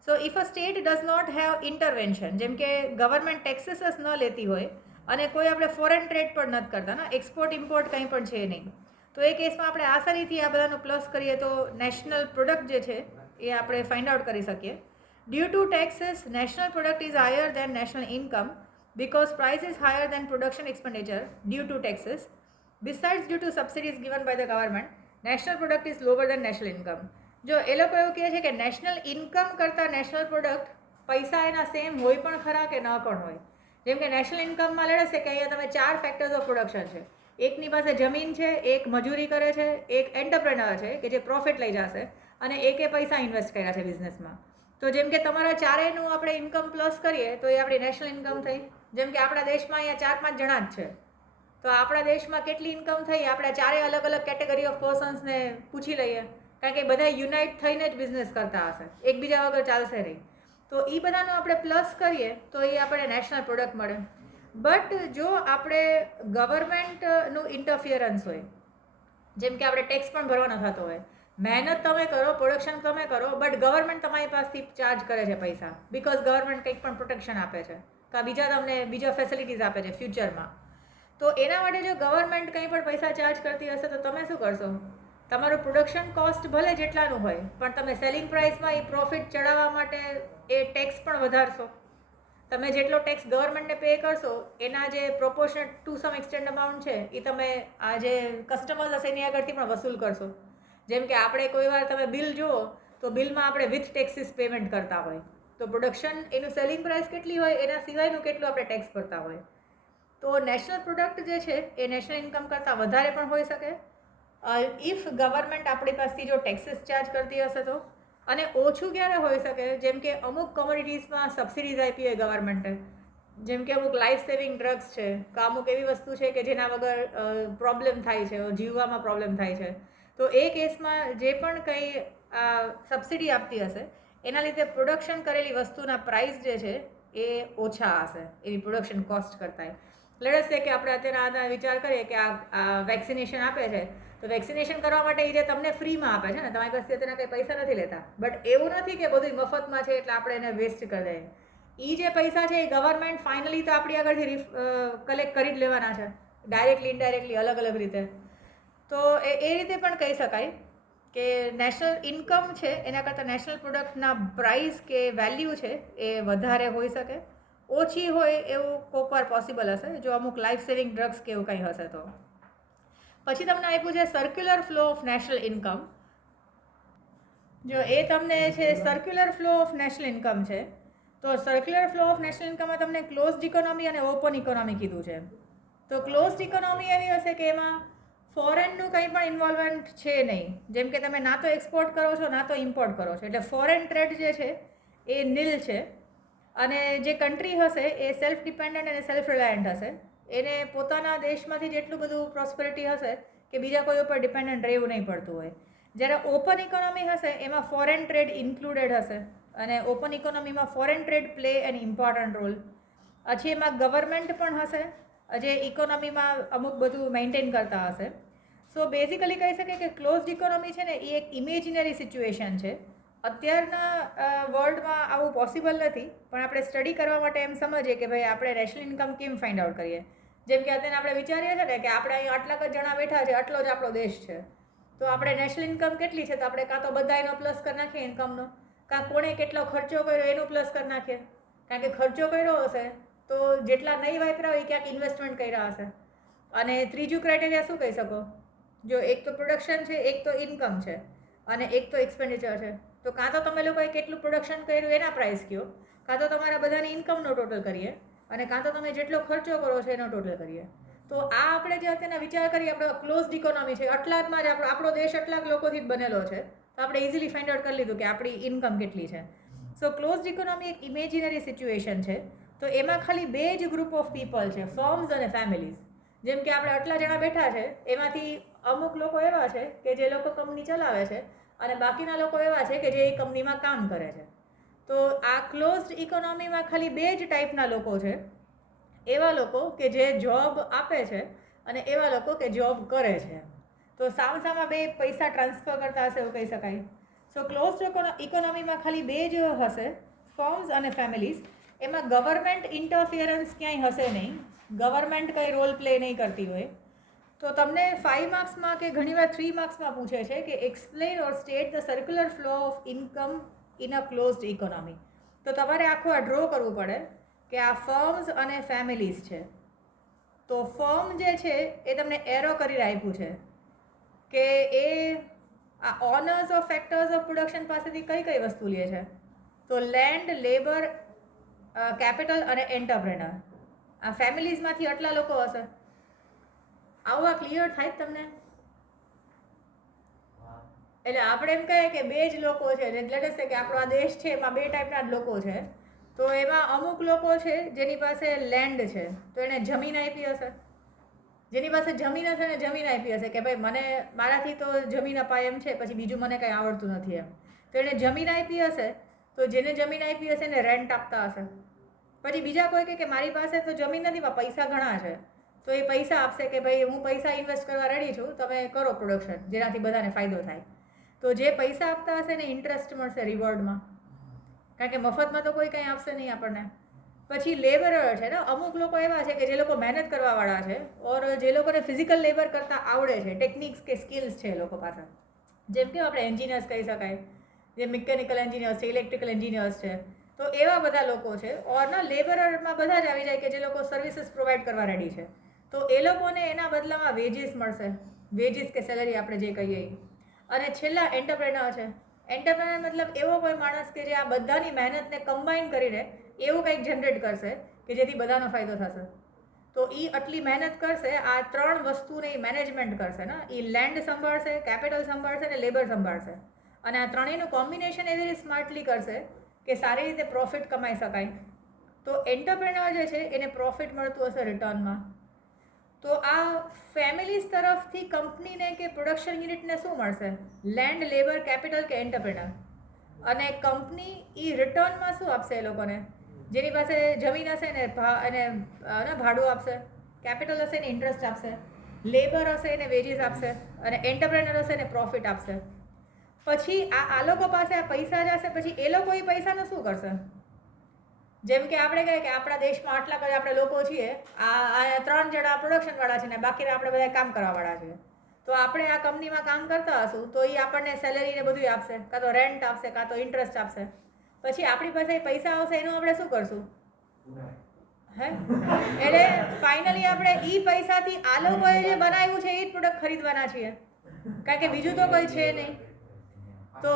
So if a state does not have intervention, જેમ કે ગવર્મેન્ટ ટેક્સીસ ન લેતી હોય અને કોઈ આપણે ફોરેન ટ્રેડ પણ નથી કરતા ને, એક્સપોર્ટ ઇમ્પોર્ટ કંઈ પણ છે નહીં, તો એ કેસમાં આપણે આસાનીથી આ બધાનું પ્લસ કરીએ તો નેશનલ પ્રોડક્ટ જે છે એ આપણે ફાઇન્ડ આઉટ કરી શકીએ. Due to taxes national product is higher than national income because price is higher than production expenditure due to taxes. Besides, due to subsidies given by the government, national product is lower than national income. જો એ લોકો એવું કહે છે કે national income કરતાં national product પૈસા એના same હોય પણ ખરા કે ન પણ હોય. જેમ કે નેશનલ ઇન્કમમાં લેડે છે કે અહીંયા તમે 4 ફેક્ટર્સ ઓફ પ્રોડક્શન છે. એકની પાસે જમીન છે, એક મજૂરી કરે છે, એક એન્ટરપ્રેનર છે કે જે પ્રોફિટ લઈ જશે, અને એકે પૈસા ઇન્વેસ્ટ કર્યા છે બિઝનેસમાં. તો જેમ કે તમારા ચારેયનું આપણે ઇન્કમ પ્લસ કરીએ તો એ આપણી નેશનલ ઇન્કમ થઈ. જેમ કે આપણા દેશમાં અહીંયા 4-5 જણા જ છે, તો આપણા દેશમાં કેટલી ઇન્કમ થઈ આપણે ચારેય અલગ અલગ કેટેગરી ઓફ પર્સન્સને પૂછી લઈએ, કારણ કે બધા યુનાઇટ થઈને જ બિઝનેસ કરતા હશે, એકબીજા વગર ચાલશે નહીં. તો એ બધાનું આપણે પ્લસ કરીએ તો એ આપણે નેશનલ પ્રોડક્ટ મળે. બટ જો આપણે ગવર્મેન્ટનું ઇન્ટરફિયરન્સ હોય, જેમ કે આપણે ટેક્સ પણ ભરવાનો થતો હોય, મહેનત તમે કરો, પ્રોડક્શન તમે કરો, બટ ગવર્મેન્ટ તમારી પાસેથી ચાર્જ કરે છે પૈસા, બિકોઝ ગવર્મેન્ટ કંઈક પણ પ્રોટેક્શન આપે છે કાં બીજા ફેસિલિટીઝ આપે છે ફ્યુચરમાં. તો એના માટે જો ગવર્મેન્ટ કંઈ પણ પૈસા ચાર્જ કરતી હશે તો તમે શું કરશો? તમારું પ્રોડક્શન કોસ્ટ ભલે જેટલાનું હોય પણ તમે સેલિંગ પ્રાઇસમાં એ પ્રોફિટ ચડાવવા માટે એ ટેક્સ પણ વધારશો. તમે જેટલો ટેક્સ ગવર્મેન્ટને પે કરશો એના જે પ્રોપોર્શનેટ ટુ સમ એક્સટેન્ડ અમાઉન્ટ છે એ તમે આ જે કસ્ટમર્સ હશે એની આગળથી પણ વસૂલ કરશો. જેમ કે આપણે કોઈ વાર તમે બિલ જુઓ તો બિલમાં આપણે વિથ ટેક્સીસ પેમેન્ટ કરતા હોય, તો પ્રોડક્શન એનું સેલિંગ પ્રાઇસ કેટલી હોય એના સિવાયનું કેટલું આપણે ટેક્સ ભરતા હોય. તો નેશનલ પ્રોડક્ટ જે છે એ નેશનલ ઇન્કમ કરતાં વધારે પણ હોઈ શકે ઇફ ગવર્મેન્ટ આપણી પાસેથી જો ટેક્સીસ ચાર્જ કરતી હશે તો. અને ઓછું ક્યારે હોઈ શકે? જેમ કે અમુક કોમોડિટીઝમાં સબસિડીઝ આપી હોય ગવર્મેન્ટે, જેમ કે અમુક લાઈફ સેવિંગ ડ્રગ્સ છે કે અમુક એવી વસ્તુ છે કે જેના વગર પ્રોબ્લેમ થાય છે, જીવવામાં પ્રોબ્લેમ થાય છે, તો એ કેસમાં જે પણ કંઈ સબસિડી આપતી હશે એના લીધે પ્રોડક્શન કરેલી વસ્તુના પ્રાઇસ જે છે એ ઓછા હશે એની પ્રોડક્શન કોસ્ટ કરતાં. લેટ્સ સે કે આપણે અત્યારે આના વિચાર કરીએ કે આ વેક્સિનેશન આપે છે, તો વેક્સિનેશન કરવા માટે એ જે તમને ફ્રીમાં આપે છે ને, તમારી પાસે અત્યારે કંઈ પૈસા નથી લેતા, બટ એવું નથી કે બધું મફતમાં છે એટલે આપણે એને વેસ્ટ કરી દઈએ. એ જે પૈસા છે એ ગવર્મેન્ટ ફાઇનલી તો આપણી આગળથી કલેક્ટ કરી જ લેવાના છે, ડાયરેક્ટલી ઇનડાયરેક્ટલી અલગ અલગ રીતે. તો એ રીતે પણ કહી શકાય કે નેશનલ ઇન્કમ છે એના કરતાં નેશનલ પ્રોડક્ટના પ્રાઇસ કે વેલ્યુ છે એ વધારે હોઈ શકે, ઓછી હોય એવું કોઈક વાર પોસિબલ હશે જો અમુક લાઈફ સેવિંગ ડ્રગ્સ કે એવું કંઈ હશે તો. પછી તમને આપ્યું છે circular flow of national income. જો એ તમને છે circular flow of national income છે, તો સર્ક્યુલર ફ્લો ઓફ નેશનલ ઇન્કમમાં તમને ક્લોઝડ ઇકોનોમી અને ઓપન ઇકોનોમી કીધું છે. તો ક્લોઝડ ઇકોનોમી એવી હશે કે એમાં ફોરેનનું કંઈ પણ ઇન્વોલ્વમેન્ટ છે નહીં, જેમ કે તમે ના તો એક્સપોર્ટ કરો છો ના તો ઇમ્પોર્ટ કરો છો, એટલે ફોરેન ટ્રેડ જે છે એ નીલ છે. અને જે કન્ટ્રી હશે એ સેલ્ફ ડિપેન્ડન્ટ અને સેલ્ફ રિલાયન્ટ હશે, એને પોતાના દેશમાંથી જેટલું બધું પ્રોસ્પેરિટી હશે કે બીજા કોઈ ઉપર ડિપેન્ડન્ટ રહેવું નહીં પડતું હોય. જ્યારે ઓપન ઇકોનોમી હશે એમાં ફોરેન ટ્રેડ ઇન્ક્લુડેડ હશે અને ઓપન ઇકોનોમીમાં foreign trade play an important role. પછી એમાં ગવર્મેન્ટ પણ હશે જે ઇકોનોમીમાં અમુક બધું મેન્ટેન કરતા હશે. સો બેઝિકલી કહી શકાય કે ક્લોઝડ ઇકોનોમી છે ને એ એક ઇમેજિનરી સિચ્યુએશન છે. અત્યારના વર્લ્ડમાં આવું પોસિબલ નથી, પણ આપણે સ્ટડી કરવા માટે એમ સમજીએ કે ભાઈ આપણે નેશનલ ઇન્કમ કેમ ફાઇન્ડ આઉટ કરીએ. જેમ કે અત્યારે આપણે વિચારીએ છીએ ને કે આપણે અહીં આટલા જ જણા બેઠા છે, આટલો જ આપણો દેશ છે, તો આપણે નેશનલ ઇન્કમ કેટલી છે, તો આપણે કાં તો બધા એનો પ્લસ કરી નાખીએ ઇન્કમનો, કાં કોણે કેટલો ખર્ચો કર્યો એનું પ્લસ કરી નાખીએ. કારણ કે ખર્ચો કર્યો હશે તો જેટલા નહીં વાપર્યા હોય એ ક્યાંક ઇન્વેસ્ટમેન્ટ કર્યા હશે. અને ત્રીજું ક્રાઇટેરિયા શું કહી શકો, જો એક તો પ્રોડક્શન છે, એક તો ઇન્કમ છે અને એક તો એક્સપેન્ડિચર છે, તો કાં તો તમે લોકોએ કેટલું પ્રોડક્શન કર્યું એના પ્રાઇસ કહો, કાં તો તમારા બધાની ઇન્કમનો ટોટલ કરીએ અને કાં તો તમે જેટલો ખર્ચો કરો છો એનો ટોટલ કરીએ. તો આ આપણે જે અત્યારના વિચાર કરીએ આપણે ક્લોઝડ ઇકોનોમી છે, આટલામાં જ આપણો દેશ આટલા લોકોથી જ બનેલો છે, તો આપણે ઇઝીલી ફાઇન્ડ આઉટ કરી લીધું કે આપણી ઇન્કમ કેટલી છે. સો ક્લોઝડ ઇકોનોમી એક ઇમેજિનરી સિચ્યુએશન છે, તો એમાં ખાલી બે જ ગ્રુપ ઓફ પીપલ છે, ફર્મ્સ અને ફેમિલીઝ. જેમ કે આપણે આટલા જણા બેઠા છે એમાંથી અમુક લોકો એવા છે કે જે લોકો કંપની ચલાવે છે અને બાકીના લોકો એવા છે કે જે એ કંપનીમાં કામ કરે છે. તો આ ક્લોઝડ ઇકોનોમીમાં ખાલી બે જ ટાઈપના લોકો છે, એવા લોકો કે જે જોબ આપે છે અને એવા લોકો કે જોબ કરે છે. તો સામસામા બે પૈસા ટ્રાન્સફર કરતા હશે એવું કહી શકાય. સો ક્લોઝડ ઇકોનોમીમાં ખાલી બે જ હશે, ફર્મ્સ અને ફેમિલીઝ. એમાં ગવર્મેન્ટ ઇન્ટરફિયરન્સ ક્યાંય હશે નહીં, ગવર્મેન્ટ કંઈ રોલ પ્લે નહીં કરતી હોય. તો તમને 5 માર્ક્સમાં કે ઘણીવાર 3 માર્ક્સમાં પૂછે છે કે explain or state the circular flow of income in a closed economy. તો તમારે આખું આ ડ્રો કરવું પડે કે આ ફર્મ્સ અને ફેમિલીઝ છે. તો ફર્મ જે છે એ તમને એરો કરીને આપ્યું છે કે એ આ owners of factors of production પાસેથી કઈ કઈ વસ્તુ લે છે, તો લેન્ડ, લેબર, કેપિટલ અને એન્ટરપ્રેનર. આ ફેમિલીઝમાંથી આટલા લોકો હશે. આવું આ ક્લિયર થાય જ તમને? એટલે આપણે એમ કહીએ કે બે જ લોકો છે, એટલે કે આપણો આ દેશ છે એમાં બે ટાઈપના જ લોકો છે. તો એમાં અમુક લોકો છે જેની પાસે લેન્ડ છે, તો એને જમીન આપી હશે. જેની પાસે જમીન હશે ને જમીન આપી હશે કે ભાઈ મને મારાથી તો જમીન અપાય એમ છે, પછી બીજું મને કંઈ આવડતું નથી એમ, તો એને જમીન આપી હશે. તો જેને જમીન આપી હશે એને રેન્ટ આપતા હશે. પછી બીજા કોઈ કે મારી પાસે તો જમીન નથી પણ પૈસા ઘણા છે, તો એ પૈસા આપશે કે ભાઈ હું પૈસા ઇન્વેસ્ટ કરવા રેડી છું, તમે કરો પ્રોડક્શન જેનાથી બધાને ફાયદો થાય. તો જે પૈસા આપતા હશે ને ઇન્ટરેસ્ટ મળશે રિવોર્ડમાં, કારણ કે મફતમાં તો કોઈ કંઈ આપશે નહીં આપણને. પછી લેબરર છે ને, અમુક લોકો એવા છે કે જે લોકો મહેનત કરવાવાળા છે ઓર જે લોકોને ફિઝિકલ લેબર કરતાં આવડે છે, ટેકનિક્સ કે સ્કિલ્સ છે એ લોકો પાસે. જેમ કે આપણે એન્જિનિયર્સ કહી શકાય, જે મિકેનિકલ એન્જિનિયર્સ છે, ઇલેક્ટ્રિકલ એન્જિનિયર્સ છે, તો એવા બધા લોકો છે. ઓર ના લેબરરમાં બધા જ આવી જાય કે જે લોકો સર્વિસીસ પ્રોવાઈડ કરવા રેડી છે, તો એ લોકોને એના બદલામાં વેજીસ મળશે, વેજીસ કે સેલરી આપણે જે કહીએ. અને છેલ્લા એન્ટરપ્રેનર છે. એન્ટરપ્રેનર મતલબ એવો કોઈ માણસ કે જે આ બધાની મહેનતને કમ્બાઈન કરીને એવું કંઈક જનરેટ કરશે કે જેથી બધાનો ફાયદો થશે. તો એ આટલી મહેનત કરશે, આ ત્રણ વસ્તુને એ મેનેજમેન્ટ કરશે ને, એ લેન્ડ સંભાળશે, કેપિટલ સંભાળશે અને લેબર સંભાળશે. અને આ ત્રણેયનું કોમ્બિનેશન એવી રીતે સ્માર્ટલી કરશે કે સારી રીતે પ્રોફિટ કમાઈ શકાય. તો એન્ટરપ્રેનર જે છે એને પ્રોફિટ મળતું હશે રિટર્નમાં. તો આ ફેમિલીઝ તરફથી કંપનીને કે પ્રોડક્શન યુનિટને શું મળશે? લેન્ડ, લેબર, કેપિટલ કે એન્ટરપ્રેનર. અને કંપની એ રિટર્નમાં શું આપશે એ લોકોને? જેની પાસે જમીન હશે ને એને ભાડું આપશે, કેપિટલ હશે ને ઇન્ટરેસ્ટ આપશે, લેબર હશે એને વેજીસ આપશે, અને એન્ટરપ્રેનર હશે ને પ્રોફિટ આપશે. પછી આ લોકો પાસે આ પૈસા જશે, પછી એ લોકો એ પૈસાનું શું કરશે? જેમ કે આપણે કહીએ કે આપણા દેશમાં આટલા બધા આપણે લોકો છીએ, આ 3 જણા પ્રોડક્શનવાળા છે ને બાકીના આપણે બધા કામ કરવાવાળા છીએ. તો આપણે આ કંપનીમાં કામ કરતા હશું તો એ આપણને સેલેરી ને બધું આપશે, કાં તો રેન્ટ આપશે, કાં તો ઇન્ટરેસ્ટ આપશે. પછી આપણી પાસે પૈસા આવશે એનું આપણે શું કરશું? હે એટલે ફાઇનલી આપણે એ પૈસાથી આ લોકોએ જે બનાવ્યું છે એ જ પ્રોડક્ટ ખરીદવાના છીએ, કારણ કે બીજું તો કંઈ છે નહીં. તો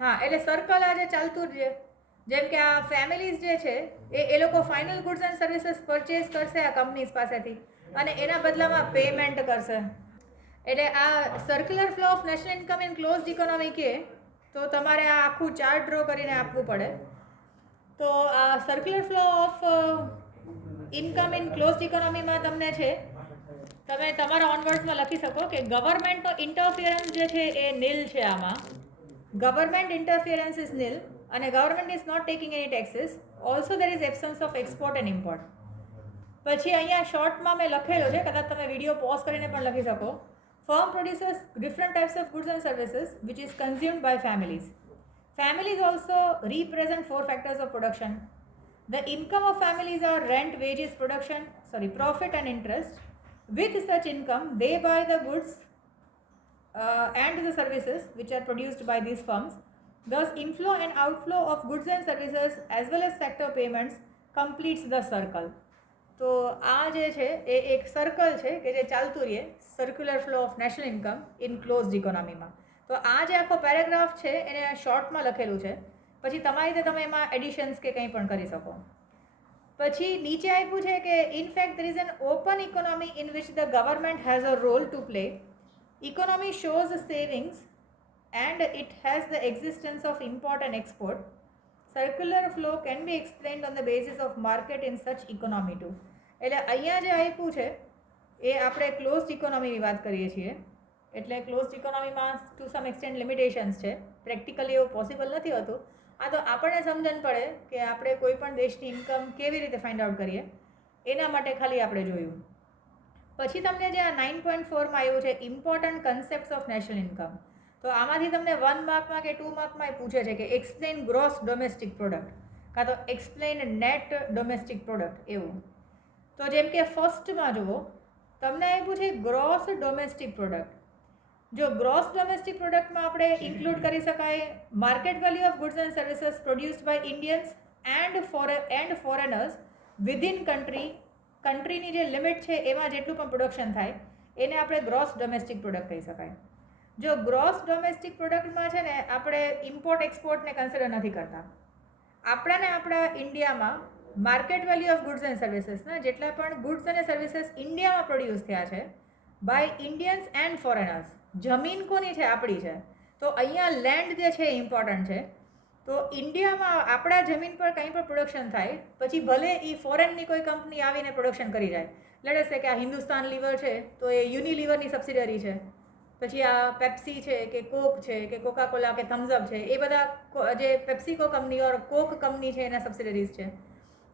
હા, એટલે સર્કલ આજે ચાલતું જ છે. જેમ કે આ ફેમિલીઝ જે છે એ લોકો final goods and services purchase કરશે આ કંપનીઝ પાસેથી, અને એના બદલામાં પેમેન્ટ કરશે. એટલે આ circular flow of national income in closed economy કે તો તમારે આ આખું ચાર્ટ ડ્રો કરીને આપવું પડે. તો આ circular flow of income in closed ઇકોનોમીમાં તમને છે, તમે તમારા ઓનવર્ડ્સમાં લખી શકો કે ગવર્મેન્ટનો ઇન્ટરફિયરન્સ જે છે એ નીલ છે. આમાં ગવર્મેન્ટ ઇન્ટરફિયરન્સ ઇઝ નીલ, અને government is not taking any taxes. Also there is absence of export and import. પછી અહીંયા શોર્ટમાં મેં લખેલો છે, કદાચ તમે વિડીયો પોઝ કરીને પણ લખી શકો. Firm producers different types of goods and services which is consumed by families. Families also represent 4 factors of production. The income of families are rent, wages, profit and interest. With such income, they buy the goods and the services which are produced by these firms. Thus, inflow and outflow of goods and services as well as sector payments completes the circle. તો આ જે છે એ એક circle છે કે જે ચાલતું રહે, circular flow of national income in closed ઇકોનોમીમાં. તો આ જે આખો પેરેગ્રાફ છે એને શોર્ટમાં લખેલું છે. પછી તમારી રીતે તમે એમાં એડિશન્સ કે કંઈ પણ કરી શકો. પછી નીચે આપ્યું છે કે in fact there is an open economy in which the government has a role to play. Economy shows savings and it has the existence of import and export. Circular flow can be explained on the basis of market in such economy too. એટલે અહીંયા જે આપ્યું છે એ આપણે closed ઇકોનોમીની વાત કરીએ છીએ. એટલે ક્લોઝડ ઇકોનોમીમાં ટુ સમ એક્સટેન્ટ લિમિટેશન્સ છે, પ્રેક્ટિકલી એવું પોસિબલ નથી હોતું. આ તો આપણને સમજણ પડે કે આપણે કોઈ પણ દેશની ઇન્કમ કેવી રીતે ફાઇન્ડ આઉટ કરીએ, એના માટે ખાલી આપણે જોયું. પછી તમને જે આ 9.4માં આવ્યું છે important concepts of national income, તો આમાંથી તમને 1 માર્કમાં કે 2 માર્કમાં એ પૂછે છે કે એક્સપ્લેન ગ્રોસ ડોમેસ્ટિક પ્રોડક્ટ કાં તો એક્સપ્લેન નેટ ડોમેસ્ટિક પ્રોડક્ટ એવું. તો જેમ કે ફર્સ્ટમાં જુઓ, તમને આપ્યું છે ગ્રોસ ડોમેસ્ટિક પ્રોડક્ટ. જો ગ્રોસ ડોમેસ્ટિક પ્રોડક્ટમાં આપણે ઇન્ક્લુડ કરી શકાય market value of goods and services produced by Indians and foreigners within કન્ટ્રીની જે લિમિટ છે એમાં જેટલું પણ પ્રોડક્શન થાય એને આપણે ગ્રોસ ડોમેસ્ટિક પ્રોડક્ટ કહી શકાય. જો ગ્રોસ ડોમેસ્ટિક પ્રોડક્ટમાં છે ને આપણે ઇમ્પોર્ટ એક્સપોર્ટને કન્સિડર નથી કરતા. આપણા ઇન્ડિયામાં market value of goods and સર્વિસીસના જેટલા પણ ગુડ્સ અને સર્વિસીસ ઇન્ડિયામાં પ્રોડ્યુસ થયા છે બાય ઇન્ડિયન્સ એન્ડ ફોરેનર્સ, જમીન કોની છે? આપણી છે. તો અહીંયા લેન્ડ જે છે એ ઇમ્પોર્ટન્ટ છે. તો ઇન્ડિયામાં આપણા જમીન પર કંઈ પણ પ્રોડક્શન થાય, પછી ભલે એ ફોરેનની કોઈ કંપની આવીને પ્રોડક્શન કરી જાય. લેટ્સ સે કે આ હિન્દુસ્તાન લીવર છે તો એ યુનિલીવરની સબસિડરી છે. પછી આ પેપ્સી છે કે કોક છે કે કોકાકોલા કે થમ્સઅપ છે, એ બધા જે પેપ્સીકો કંપની ઓર કોક કંપની છે એના સબસિડરીઝ છે.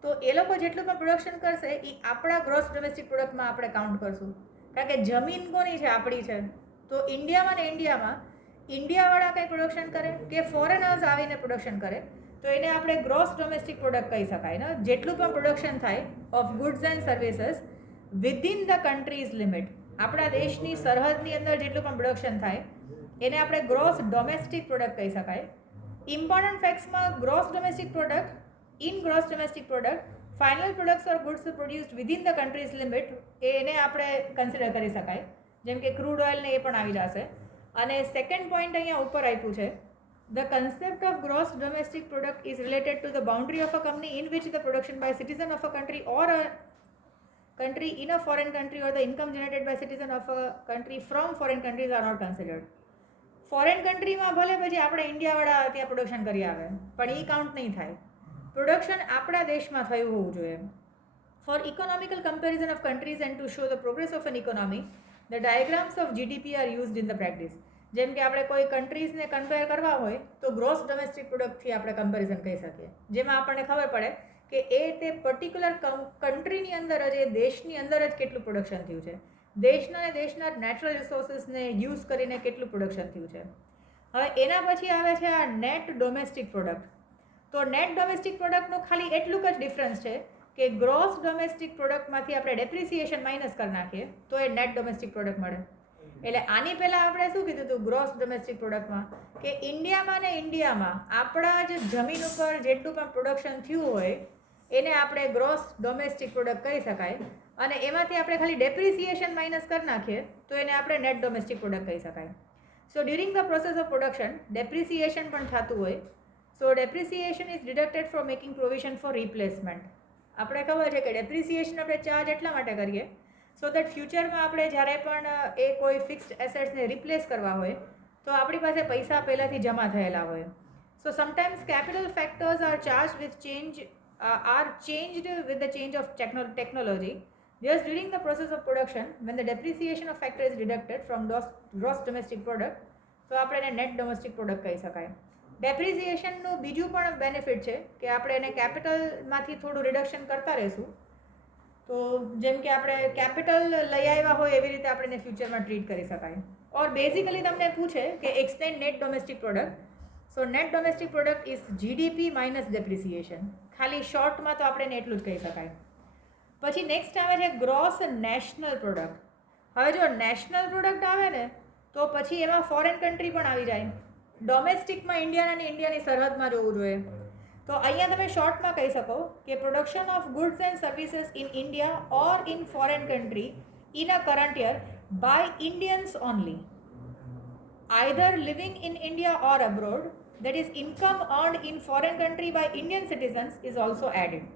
તો એ લોકો જેટલું પણ પ્રોડક્શન કરશે એ આપણા ગ્રોસ ડોમેસ્ટિક પ્રોડક્ટમાં આપણે કાઉન્ટ કરશું, કારણ કે જમીન કોની છે? આપણી છે. તો ઇન્ડિયામાં ઇન્ડિયાવાળા કંઈ પ્રોડક્શન કરે કે ફોરેનર્સ આવીને પ્રોડક્શન કરે તો એને આપણે ગ્રોસ ડોમેસ્ટિક પ્રોડક્ટ કહી શકાય ને. જેટલું પણ પ્રોડક્શન થાય of goods and services within the countries limit, આપણા દેશની સરહદની અંદર જેટલું પણ પ્રોડક્શન થાય એને આપણે ગ્રોસ ડોમેસ્ટિક પ્રોડક્ટ કહી શકાય. ઇમ્પોર્ટન્ટ ફેક્ટ્સમાં gross domestic product, in gross domestic product, final products or goods produced within the countries limit એને આપણે કન્સિડર કરી શકાય. જેમ કે ક્રૂડ ઓઇલને એ પણ આવી જશે. અને સેકન્ડ પોઈન્ટ અહીંયા ઉપર આપ્યું છે, the concept of gross domestic product is related to the boundary of a company in which the production by citizen of a country or a country in a foreign country or the income generated by citizen of a country from foreign countries are not considered. Foreign કન્ટ્રીમાં ભલે પછી આપણે ઇન્ડિયાવાળા ત્યાં production કરી આવે પણ એ count નહીં થાય. પ્રોડક્શન આપણા દેશમાં થયું હોવું જોઈએ. For economical comparison of countries and to show the progress of an economy, the diagrams of GDP are used in the practice. જેમ કે આપણે કોઈ કન્ટ્રીઝને કમ્પેર કરવા હોય તો ગ્રોસ ડોમેસ્ટિક પ્રોડક્ટથી આપણે કમ્પેરિઝન કહી શકીએ, જેમાં આપણને ખબર પડે કે તે પર્ટિક્યુલર કન્ટ્રીની અંદર જ, એ દેશની અંદર જ કેટલું પ્રોડક્શન થયું છે, દેશના નેચરલ રિસોર્સિસને યુઝ કરીને કેટલું પ્રોડક્શન થયું છે. હવે એના પછી આવે છે આ નેટ ડોમેસ્ટિક પ્રોડક્ટ. તો નેટ ડોમેસ્ટિક પ્રોડક્ટનું ખાલી એટલું જ ડિફરન્સ છે કે ગ્રોસ ડોમેસ્ટિક પ્રોડક્ટમાંથી આપણે ડેપ્રિસિએશન માઇનસ કરી નાખીએ તો એ નેટ ડોમેસ્ટિક પ્રોડક્ટ મળે. એટલે આની પહેલાં આપણે શું કીધું હતું ગ્રોસ ડોમેસ્ટિક પ્રોડક્ટમાં, કે ઇન્ડિયામાં આપણા જ જમીન ઉપર જેટલું પણ પ્રોડક્શન થયું હોય એને આપણે ગ્રોસ ડોમેસ્ટિક પ્રોડક્ટ કહી શકાય, અને એમાંથી આપણે ખાલી ડેપ્રિસિએશન માઇનસ કરી નાખીએ તો એને આપણે નેટ ડોમેસ્ટિક પ્રોડક્ટ કહી શકાય. So during the process of production depreciation પણ થતું હોય. So depreciation is deducted from making provision for replacement. આપણે ખબર છે કે ડેપ્રિસિએશન આપણે ચાર્જ એટલા માટે કરીએ સો દેટ ફ્યુચરમાં આપણે જ્યારે પણ એ કોઈ ફિક્સ્ડ એસેટ્સને રિપ્લેસ કરવા હોય તો આપણી પાસે પૈસા પહેલાંથી જમા થયેલા હોય. So sometimes capital factors are charge with changed with the change of technology. Thus, during the process of production, when the depreciation of factor is deducted from gross domestic product, તો આપણે એને નેટ ડોમેસ્ટિક પ્રોડક્ટ કહી શકાય. ડેપ્રિસિએશનનું બીજું પણ benefit છે કે આપણે એને કેપિટલમાંથી થોડું રિડક્શન કરતા રહીશું. તો જેમ કે આપણે કેપિટલ લઈ આવ્યા હોય એવી રીતે આપણે એને ફ્યુચરમાં ટ્રીટ કરી શકાય. ઓર બેઝિકલી તમને પૂછે કે explain net domestic product. So net domestic product is GDP minus depreciation. ખાલી શોર્ટમાં તો આપણે એને એટલું જ કહી શકાય. પછી નેક્સ્ટ આવે છે ગ્રોસ નેશનલ પ્રોડક્ટ. હવે જો નેશનલ પ્રોડક્ટ આવે ને તો પછી એમાં ફોરેન કન્ટ્રી પણ આવી જાય. ડોમેસ્ટિકમાં ઇન્ડિયાની સરહદમાં જોવું જોઈએ. તો અહીંયા તમે શોર્ટમાં કહી શકો કે production of goods and services in India or in foreign country in a current year by Indians only, either living in India or abroad, that is income earned in foreign country by Indian citizens is also added.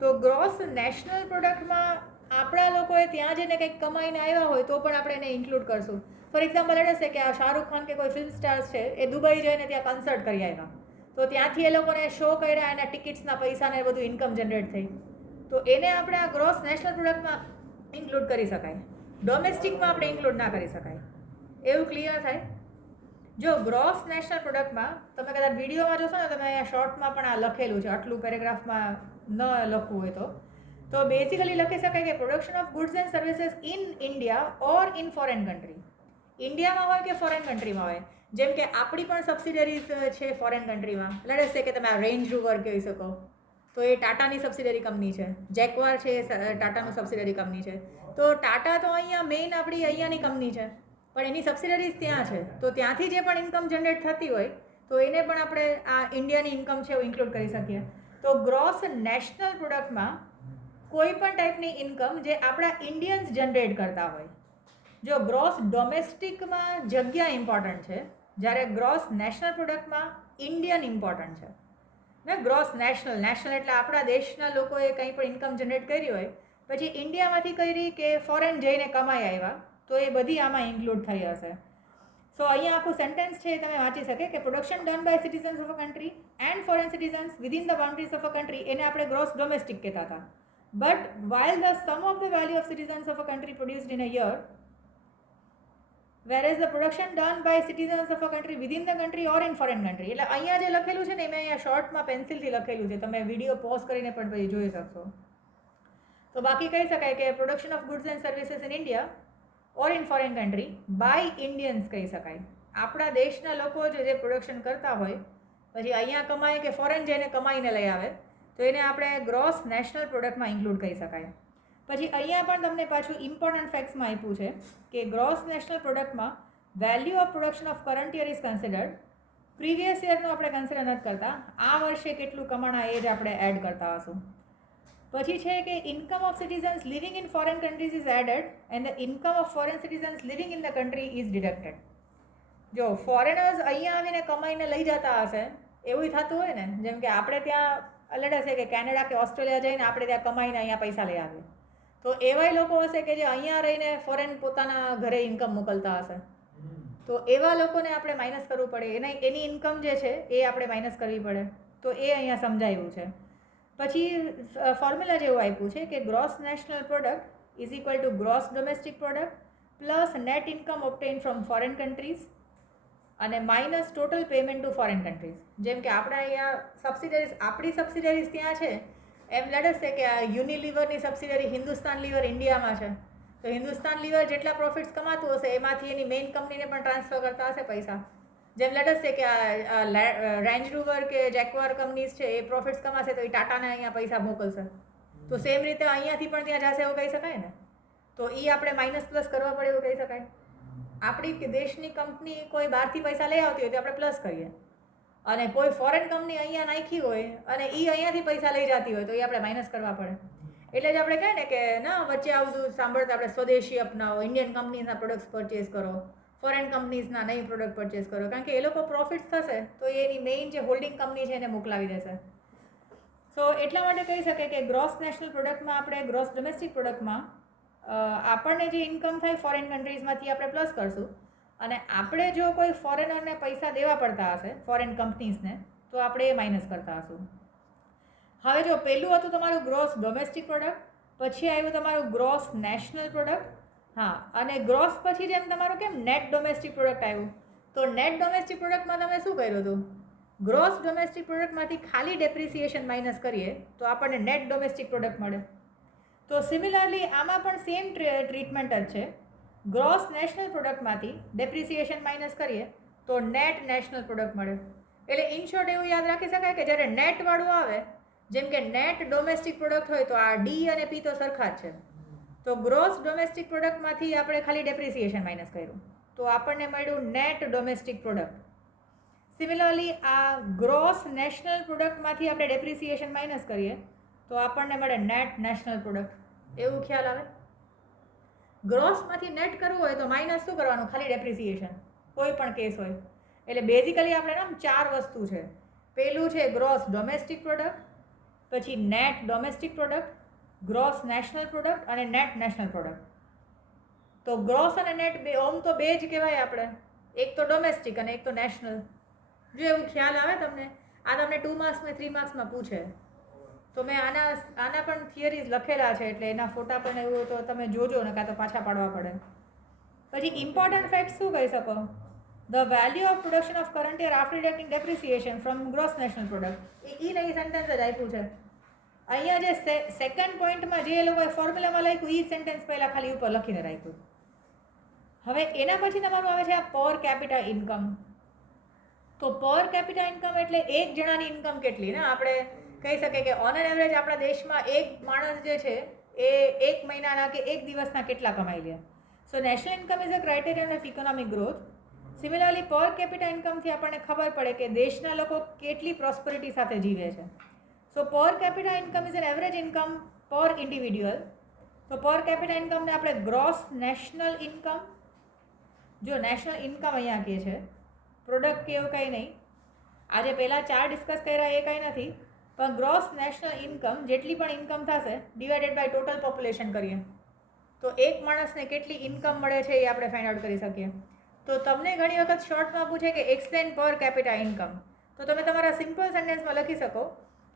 તો gross national પ્રોડક્ટમાં આપણા લોકોએ ત્યાં જઈને કંઈક કમાઈને આવ્યા હોય તો પણ આપણે એને ઇન્ક્લુડ કરશું. ફોર એક્ઝામ્પલ એને છે કે આ શાહરૂખ ખાન કે કોઈ ફિલ્મ સ્ટાર્સ છે એ દુબઈ જઈને ત્યાં કન્સર્ટ કરી આવ્યા, તો ત્યાંથી એ લોકોને શો કર્યા, એના ટિકિટ્સના પૈસાને બધું ઇન્કમ જનરેટ થઈ, તો એને આપણે આ ગ્રોસ નેશનલ પ્રોડક્ટમાં ઇન્ક્લુડ કરી શકાય. ડોમેસ્ટિકમાં આપણે ઇન્ક્લુડ ના કરી શકાય. એવું ક્લિયર થાય? જો ગ્રોસ નેશનલ પ્રોડક્ટમાં તમે કદાચ વિડીયોમાં જોશો ને, તમે અહીંયા શોર્ટમાં પણ આ લખેલું છે, આટલું પેરેગ્રાફમાં ન લખવું હોય તો બેઝિકલી લખી શકાય કે production of goods and services in India or in foreign country. ઇન્ડિયામાં હોય કે ફોરેન કન્ટ્રીમાં હોય, જેમ કે આપણી પણ સબસિડરીઝ છે ફોરેન કન્ટ્રીમાં. લડે છે કે તમે આ રેન્જ રોવર કહી શકો, તો એ ટાટાની સબસિડરી કંપની છે. જેકવાર છે એ ટાટાનું સબસિડરી કંપની છે. તો ટાટા તો અહીંયા મેઇન આપણી અહીંયાની કંપની છે, પણ એની સબસિડરીઝ ત્યાં છે. તો ત્યાંથી જે પણ ઇન્કમ જનરેટ થતી હોય તો એને પણ આપણે આ ઇન્ડિયાની ઇન્કમ છે એવું ઇન્ક્લુડ કરી શકીએ. તો ગ્રોસ નેશનલ પ્રોડક્ટમાં કોઈ પણ ટાઈપની ઇન્કમ જે આપણા ઇન્ડિયન્સ જનરેટ કરતા હોય. જો ગ્રોસ ડોમેસ્ટિકમાં જગ્યા ઇમ્પોર્ટન્ટ છે, જ્યારે ગ્રોસ નેશનલ પ્રોડક્ટમાં ઇન્ડિયન ઇમ્પોર્ટન્ટ છે ને. ગ્રોસ નેશનલ એટલે આપણા દેશના લોકોએ કંઈ પણ ઇન્કમ જનરેટ કરી હોય, પછી ઇન્ડિયામાંથી કરી કે ફોરેન જઈને કમાઈ આવ્યા, તો એ બધી આમાં ઇન્ક્લુડ થઈ હશે. સો અહીંયા આખું સેન્ટેન્સ છે એ તમે વાંચી શકે કે production done by citizens of a country and foreign citizens within the boundaries of a country, એને આપણે ગ્રોસ ડોમેસ્ટિક કહેતા હતા. But while the sum of the value of citizens of a country produced in a year, whereas the production done by citizens of a country within the country or in foreign country, એટલે અહીંયા જે લખેલું છે ને મેં અહીંયા શોર્ટમાં પેન્સિલથી લખેલું છે, તમે વિડીયો પોઝ કરીને પણ પછી જોઈ શકશો. તો બાકી કહી શકાય કે production of goods and services in India or in foreign country by Indians કહી શકાય. આપણા દેશના લોકો જે પ્રોડક્શન કરતા હોય પછી અહીંયા કમાય કે ફોરેન જઈને કમાઈને લઈ આવે, તો એને આપણે ગ્રોસ નેશનલ પ્રોડક્ટમાં ઇન્ક્લુડ કરી શકાય. પછી અહીંયા પણ તમને પાછું ઇમ્પોર્ટન્ટ ફેક્ટ્સમાં આપ્યું છે કે ગ્રોસ નેશનલ પ્રોડક્ટમાં value of production of current year is considered. Previous યરનું આપણે કન્સિડર નથી કરતા, આ વર્ષે કેટલું કમાણા એ જ આપણે એડ કરતા હશું. પછી છે કે income of citizens living in foreign countries is added and the income of foreign citizens living in the country is deducted. જો ફોરેનર્સ અહીંયા આવીને કમાઈને લઈ જતા હશે એવું થતું હોય ને, જેમ કે આપણે ત્યાં અલગ હશે કે કેનેડા કે ઓસ્ટ્રેલિયા જઈને આપણે ત્યાં કમાઈને અહીંયા પૈસા લઈ આવીએ, તો એવાય લોકો હશે કે જે અહીંયા રહીને ફોરેન પોતાના ઘરે ઇન્કમ મોકલતા હશે. તો એવા લોકોને આપણે માઇનસ કરવું પડે, એની ઇન્કમ જે છે એ આપણે માઇનસ કરવી પડે. તો એ અહીંયા સમજાયું છે. પછી ફોર્મ્યુલા જેવું આપ્યું છે કે gross national product is equal to gross domestic product plus net income obtain from foreign countries અને minus total payment to foreign countries. જેમ કે આપણે અહીંયા આપણી સબસિડરીઝ ત્યાં છે, એમ લેટ છે કે આ યુનિલિવરની સબસિડરી હિન્દુસ્તાન લીવર ઇન્ડિયામાં છે, તો હિન્દુસ્તાન લીવર જેટલા પ્રોફિટ્સ કમાતું હશે એમાંથી એની મેઇન કંપનીને પણ ટ્રાન્સફર કરતા હશે પૈસા. જેમ લેટ છે કે આ રેન્જ રોવર કે જેક્વાર કંપનીઝ છે એ પ્રોફિટ્સ કમાશે તો એ ટાટાને અહીંયા પૈસા મોકલશે. તો સેમ રીતે અહીંયાથી પણ ત્યાં જશે એવું કહી શકાય ને. તો એ આપણે માઇનસ પ્લસ કરવા પડે એવું કહી શકાય. આપણી દેશની કંપની કોઈ બહારથી પૈસા લઈ આવતી હોય તો આપણે પ્લસ કરીએ, અને કોઈ ફોરેન કંપની અહીંયા નાખી હોય અને એ અહીંયાથી પૈસા લઈ જતી હોય તો એ આપણે માઇનસ કરવા પડે. એટલે જ આપણે કહે ને કે ના વચ્ચે આ બધું સાંભળતા આપણે સ્વદેશી અપનાવો, ઇન્ડિયન કંપનીઝના પ્રોડક્ટ્સ પરચેસ કરો, ફોરેન કંપનીઝના નહીં પ્રોડક્ટ પરચેસ કરો, કારણ કે એ લોકો પ્રોફિટ્સ થશે તો એની મેઇન જે હોલ્ડિંગ કંપની છે એને મોકલાવી દેશે. સો એટલા માટે કહી શકે કે ગ્રોસ નેશનલ પ્રોડક્ટમાં આપણે ગ્રોસ ડોમેસ્ટિક પ્રોડક્ટમાં આપણને જે ઇન્કમ થાય ફોરેન કન્ટ્રીઝમાંથી આપણે પ્લસ કરશું, અને આપણે જો કોઈ ફોરેનરને પૈસા દેવા પડતા હશે ફોરેન કંપનીઝને તો આપણે એ માઇનસ કરતા હશું. હવે જો પહેલું હતું તમારું ગ્રોસ ડોમેસ્ટિક પ્રોડક્ટ, પછી આવ્યું તમારું ગ્રોસ નેશનલ પ્રોડક્ટ. હા, અને ગ્રોસ પછી જેમ તમારું કેમ નેટ ડોમેસ્ટિક પ્રોડક્ટ આવ્યું, તો નેટ ડોમેસ્ટિક પ્રોડક્ટમાં તમે શું કર્યું હતું? ગ્રોસ ડોમેસ્ટિક પ્રોડક્ટમાંથી ખાલી ડેપ્રિસિએશન માઇનસ કરીએ તો આપણને નેટ ડોમેસ્ટિક પ્રોડક્ટ મળે. તો સિમિલરલી આમાં પણ સેમ ટ્રીટમેન્ટ જ છે. ગ્રોસ નેશનલ પ્રોડક્ટમાંથી ડેપ્રિસિએશન માઇનસ કરીએ તો નેટ નેશનલ પ્રોડક્ટ મળે. એટલે ઇન શોર્ટ એવું યાદ રાખી શકાય કે જ્યારે નેટવાળું આવે, જેમ કે નેટ ડોમેસ્ટિક પ્રોડક્ટ હોય તો આ ડી અને પી તો સરખા જ છે, તો ગ્રોસ ડોમેસ્ટિક પ્રોડક્ટમાંથી આપણે ખાલી ડેપ્રિસિએશન માઇનસ કર્યું તો આપણને મળ્યું નેટ ડોમેસ્ટિક પ્રોડક્ટ. સિમિલરલી આ ગ્રોસ નેશનલ પ્રોડક્ટમાંથી આપણે ડેપ્રિસિએશન માઇનસ કરીએ તો આપણને મળે નેટ નેશનલ પ્રોડક્ટ. એવું ખ્યાલ આવે? ગ્રોસમાંથી નેટ કરવું હોય તો માઇનસ શું કરવાનું? ખાલી ડેપ્રિસિએશન, કોઈ પણ કેસ હોય. એટલે બેઝિકલી આપણે આમ 4 વસ્તુ છે. પહેલું છે ગ્રોસ ડોમેસ્ટિક પ્રોડક્ટ, પછી net domestic product, gross national product અને નેટ નેશનલ પ્રોડક્ટ. તો ગ્રોસ અને નેટ બે ઓમ તો બે જ કહેવાય આપણે, એક તો ડોમેસ્ટિક અને એક તો નેશનલ. જો એવું ખ્યાલ આવે તમને, આ તમને 2 માર્ક્સમાં 3 માર્ક્સમાં પૂછે તો મેં આના પણ થિયરીઝ લખેલા છે, એટલે એના ફોટા પણ એવું તો તમે જોજો ને કાં તો પાછા પાડવા પડે. પછી ઇમ્પોર્ટન્ટ ફેક્ટ શું કહી શકો? The value of production of current year after deducting depreciation from gross national product. એ નહીં સેન્ટેન્સ જ આપ્યું છે અહીંયા. જે સેકન્ડ પોઈન્ટમાં જે એ લોકોએ ફોર્મ્યુલામાં લખ્યું એ સેન્ટેન્સ પહેલાં ખાલી ઉપર લખીને રાખ્યું. હવે એના પછી તમારું આવે છે આ પર કેપિટા ઇન્કમ. તો પર કેપિટા ઇન્કમ એટલે એક જણાની ઇન્કમ કેટલી ને. આપણે કહી શકીએ કે ઓન એન એવરેજ આપણા દેશમાં એક માણસ જે છે એ એક મહિનાના કે એક દિવસના કેટલા કમાઈ લે. So national income is a criterion of economic growth. Similarly per capita ઇન્કમથી આપણને ખબર પડે કે દેશના લોકો કેટલી પ્રોસ્પરિટી સાથે જીવે છે. So per capita income is an average income per individual. તો પર કેપિટા ઇન્કમને આપણે ગ્રોસ નેશનલ ઇન્કમ, જો નેશનલ ઇન્કમ અહીંયા કહે છે, પ્રોડક્ટ કે એવું કંઈ નહીં. આજે પહેલાં 4 ડિસ્કસ કર્યા એ કંઈ નથી, પણ ગ્રોસ નેશનલ ઇન્કમ જેટલી પણ ઇન્કમ થશે ડિવાઇડેડ બાય ટોટલ પોપ્યુલેશન કરીએ તો એક માણસને કેટલી ઇન્કમ મળે છે એ આપણે ફાઇન્ડ આઉટ કરી શકીએ. તો તમને ઘણી વખત શોર્ટમાં પૂછે કે એક્સપ્લેન પર કેપિટા ઇન્કમ, તો તમે તમારા સિમ્પલ સેન્ટેન્સમાં લખી શકો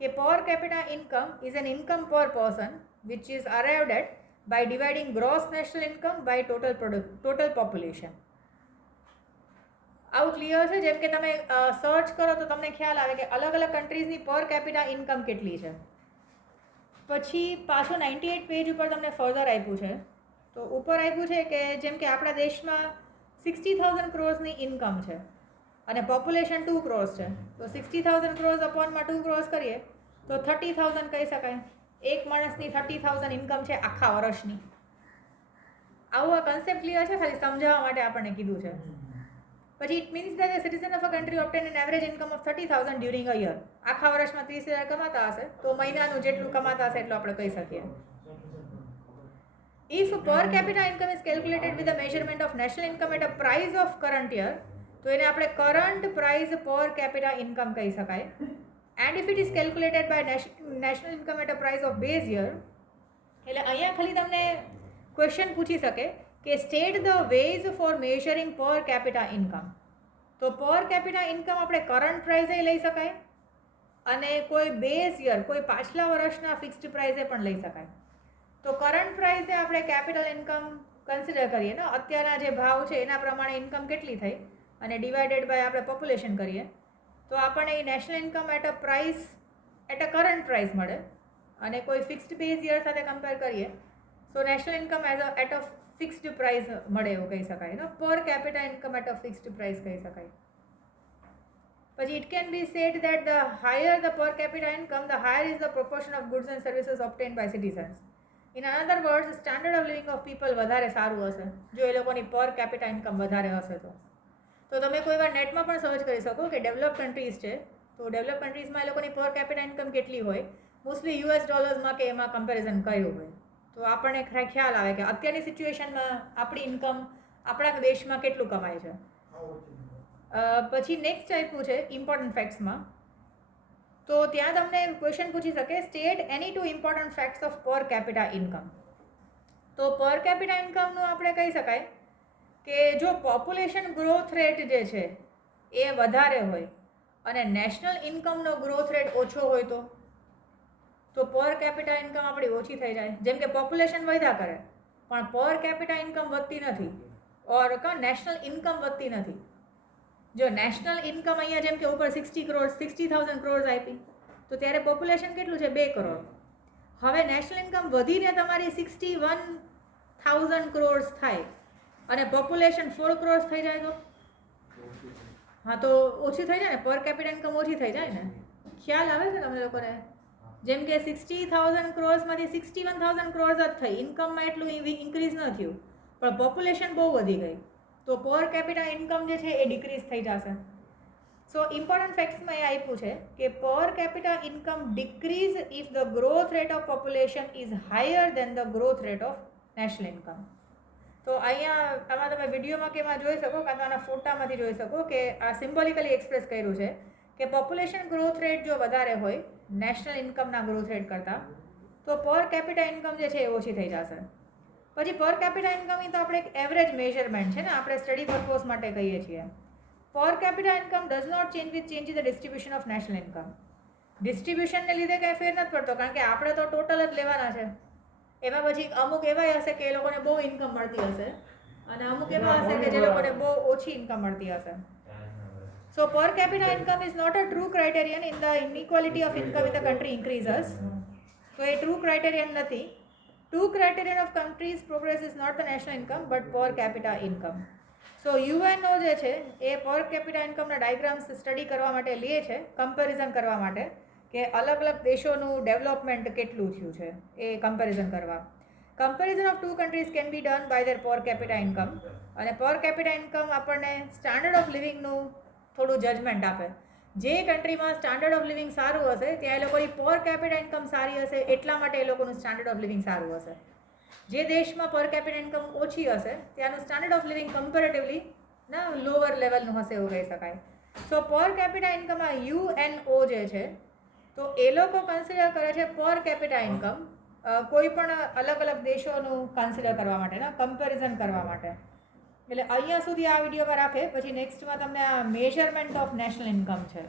કે per capita income is an income per person which is arrived at by dividing gross national income by total population. આવું ક્લિયર છે? જેમ કે તમે સર્ચ કરો તો તમને ખ્યાલ આવે કે અલગ અલગ કન્ટ્રીઝની પર કેપિટા ઇન્કમ કેટલી છે. પછી પાછું 98 પેજ ઉપર તમને ફર્ધર આપ્યું છે. તો ઉપર આપ્યું છે કે જેમ કે આપણા દેશમાં 60,000 crores ઇન્કમ છે અને પોપ્યુલેશન 2 crores છે, તો 60,000 crores અપોનમાં 2 crores કરીએ તો 30,000 કહી શકાય. એક માણસની 30,000 ઇન્કમ છે આખા વર્ષની. આવું આ કન્સેપ્ટ ક્લિયર છે? ખાલી સમજાવવા માટે આપણને કીધું છે. પછી it means that a citizen of a country obtain an average income of 30,000 during a year. આખા વર્ષમાં 30,000 કમાતા હશે તો મહિનાનું જેટલું કમાતા હશે એટલું આપણે કહી શકીએ. If per capita income is calculated with the measurement of national income at a price of current year, તો એને આપણે current price per capita income કહી શકાય. And if it is calculated by national income at a price of base year, એટલે અહીંયા ખાલી તમને question પૂછી શકે કે state the ways for measuring per capita income. તો પર કેપિટા ઇન્કમ આપણે કરંટ પ્રાઇઝે લઈ શકાય અને કોઈ બેઝ યર, કોઈ પાછલા વર્ષના ફિક્સ્ડ પ્રાઇસે પણ લઈ શકાય. તો કરંટ પ્રાઇસે આપણે કેપિટલ ઇન્કમ કન્સિડર કરીએ ને, અત્યારના જે ભાવ છે એના પ્રમાણે ઇન્કમ કેટલી થઈ અને ડિવાઇડેડ બાય આપણે પોપ્યુલેશન કરીએ તો આપણને એ national income at a price, at a current price મળે. અને કોઈ ફિક્સ્ડ બેઝ યર સાથે કમ્પેર કરીએ so national income at a fixed price મળે એવું કહી શકાય ને, per capita income at a fixed price કહી શકાય. પછી it can be said that the higher the per capita income, the higher is the proportion of goods and services obtained by citizens. In another words, standard of living of people વધારે સારું હશે જો એ લોકોની પર capita income વધારે હશે તો તમે કોઈ વાર નેટમાં પણ સર્ચ કરી શકો કે ડેવલપ કન્ટ્રીઝ છે તો ડેવલપ કન્ટ્રીઝમાં એ લોકોની પર કેપિટા ઇન્કમ કેટલી હોય, મોસ્ટલી US ડોલર્સમાં કે એમાં કમ્પેરિઝન કર્યું હોય તો આપણને ખ્યાલ આવે કે અત્યારની સિચ્યુએશનમાં આપણી ઇન્કમ આપણા દેશમાં કેટલું કમાય છે. પછી નેક્સ્ટ આપ્યું છે ઇમ્પોર્ટન્ટ ફેક્ટ્સમાં. તો ત્યાં તમને ક્વેશ્ચન પૂછી શકે state any 2 important facts of પર કેપિટા ઇન્કમ. તો પર કેપિટા ઇન્કમનું આપણે કહી શકાય કે જો પોપ્યુલેશન ગ્રોથ રેટ જે છે એ વધારે હોય અને નેશનલ ઇન્કમનો ગ્રોથ રેટ ઓછો હોય તો પર કેપિટા ઇન્કમ આપણી ઓછી થઈ જાય. જેમ કે પોપ્યુલેશન વધ્યા કરે પણ પર કેપિટા ઇન્કમ વધતી નથી, ઓર નેશનલ ઇન્કમ વધતી નથી. જો નેશનલ ઇન્કમ અહીંયા જેમ કે ઉપર 60,000 કરોડ આપી તો ત્યારે પોપ્યુલેશન કેટલું છે 2 કરોડ. હવે નેશનલ ઇન્કમ વધીને તમારી 61,000 કરોડ થાય અને પોપ્યુલેશન 4 કરોડ થઈ જાય તો હા તો ઓછી થઈ જાય ને, પર કેપિટા ઇન્કમ ઓછી થઈ જાય ને. ખ્યાલ આવે છે તમને લોકોને? જેમ કે 60,000 કરોડમાંથી 61,000 કરોડ જ થઈ, ઇન્કમમાં એટલું ઇન્ક્રીઝ ન થયું પણ પોપ્યુલેશન બહુ વધી ગઈ તો પર કેપિટા ઇન્કમ જે છે એ ડિક્રીઝ થઈ જશે. સો ઇમ્પોર્ટન્ટ ફેક્ટ્સમાં એ આપ્યું છે કે per capita income decrease if the growth rate of population is higher than the growth rate of national income. તો અહીંયા આમાં તમે વિડીયોમાં કે એમાં જોઈ શકો કાં તો આના ફોટામાંથી જોઈ શકો કે આ સિમ્બોલિકલી એક્સપ્રેસ કર્યું છે કે પોપ્યુલેશન ગ્રોથ રેટ જો વધારે હોય નેશનલ ઇન્કમના ગ્રોથ રેટ કરતાં તો પર કેપિટા ઇન્કમ જે છે એ ઓછી થઈ જશે. પછી પર કેપિટા ઇન્કમ એ તો આપણે એક એવરેજ મેઝરમેન્ટ છે ને, આપણે સ્ટડી પર્પઝ માટે કહીએ છીએ. Per capita income does not change with change the distribution of national income. ડિસ્ટ્રીબ્યુશનને લીધે કંઈ ફેર નથી પડતો કારણ કે આપણે તો ટોટલ જ લેવાના છે. એમાં પછી અમુક એવા હશે કે એ લોકોને બહુ ઇન્કમ મળતી હશે અને અમુક એવા હશે કે જે લોકોને બહુ ઓછી ઇન્કમ મળતી હશે. So per capita income is not a true criterion in the inequality of income in the country increases. તો એ ટ્રુ ક્રાઇટેરિયન નથી. True criterion of country's progress is not the national income but per capita income. So UNO જે છે એ પર capita ઇન્કમના diagrams study કરવા માટે લે છે, કમ્પેરિઝન કરવા માટે કે અલગ અલગ દેશોનું ડેવલપમેન્ટ કેટલું થયું છે એ કમ્પેરિઝન કરવા. Comparison of 2 countries can be done by their per capita income. અને પર કેપિટા ઇન્કમ આપણને સ્ટાન્ડર્ડ ઓફ લિવિંગનું થોડું જજમેન્ટ આપે. જે કન્ટ્રીમાં સ્ટાન્ડર્ડ ઓફ લિવિંગ સારું હશે ત્યાં એ લોકોની પર કેપિટા ઇન્કમ સારી હશે એટલા માટે એ લોકોનું સ્ટાન્ડર્ડ ઓફ લિવિંગ સારું હશે. જે દેશમાં પર કેપિટા ઇન્કમ ઓછી હશે ત્યાંનું સ્ટાન્ડર્ડ ઓફ લિવિંગ કમ્પેરેટિવલી ના લોઅર લેવલનું હશે એવું કહી શકાય. સો પર કેપિટા ઇન્કમમાં UNO જે છે તો એ લોકો કન્સિડર કરે છે પર કેપિટા ઇન્કમ કોઈ પણ અલગ અલગ દેશોનું કન્સિડર કરવા માટે ના કમ્પેરિઝન કરવા માટે. એટલે અહીંયા સુધી આ વિડીયોમાં રાખે પછી નેક્સ્ટમાં તમને આ મેઝરમેન્ટ ઓફ નેશનલ ઇન્કમ છે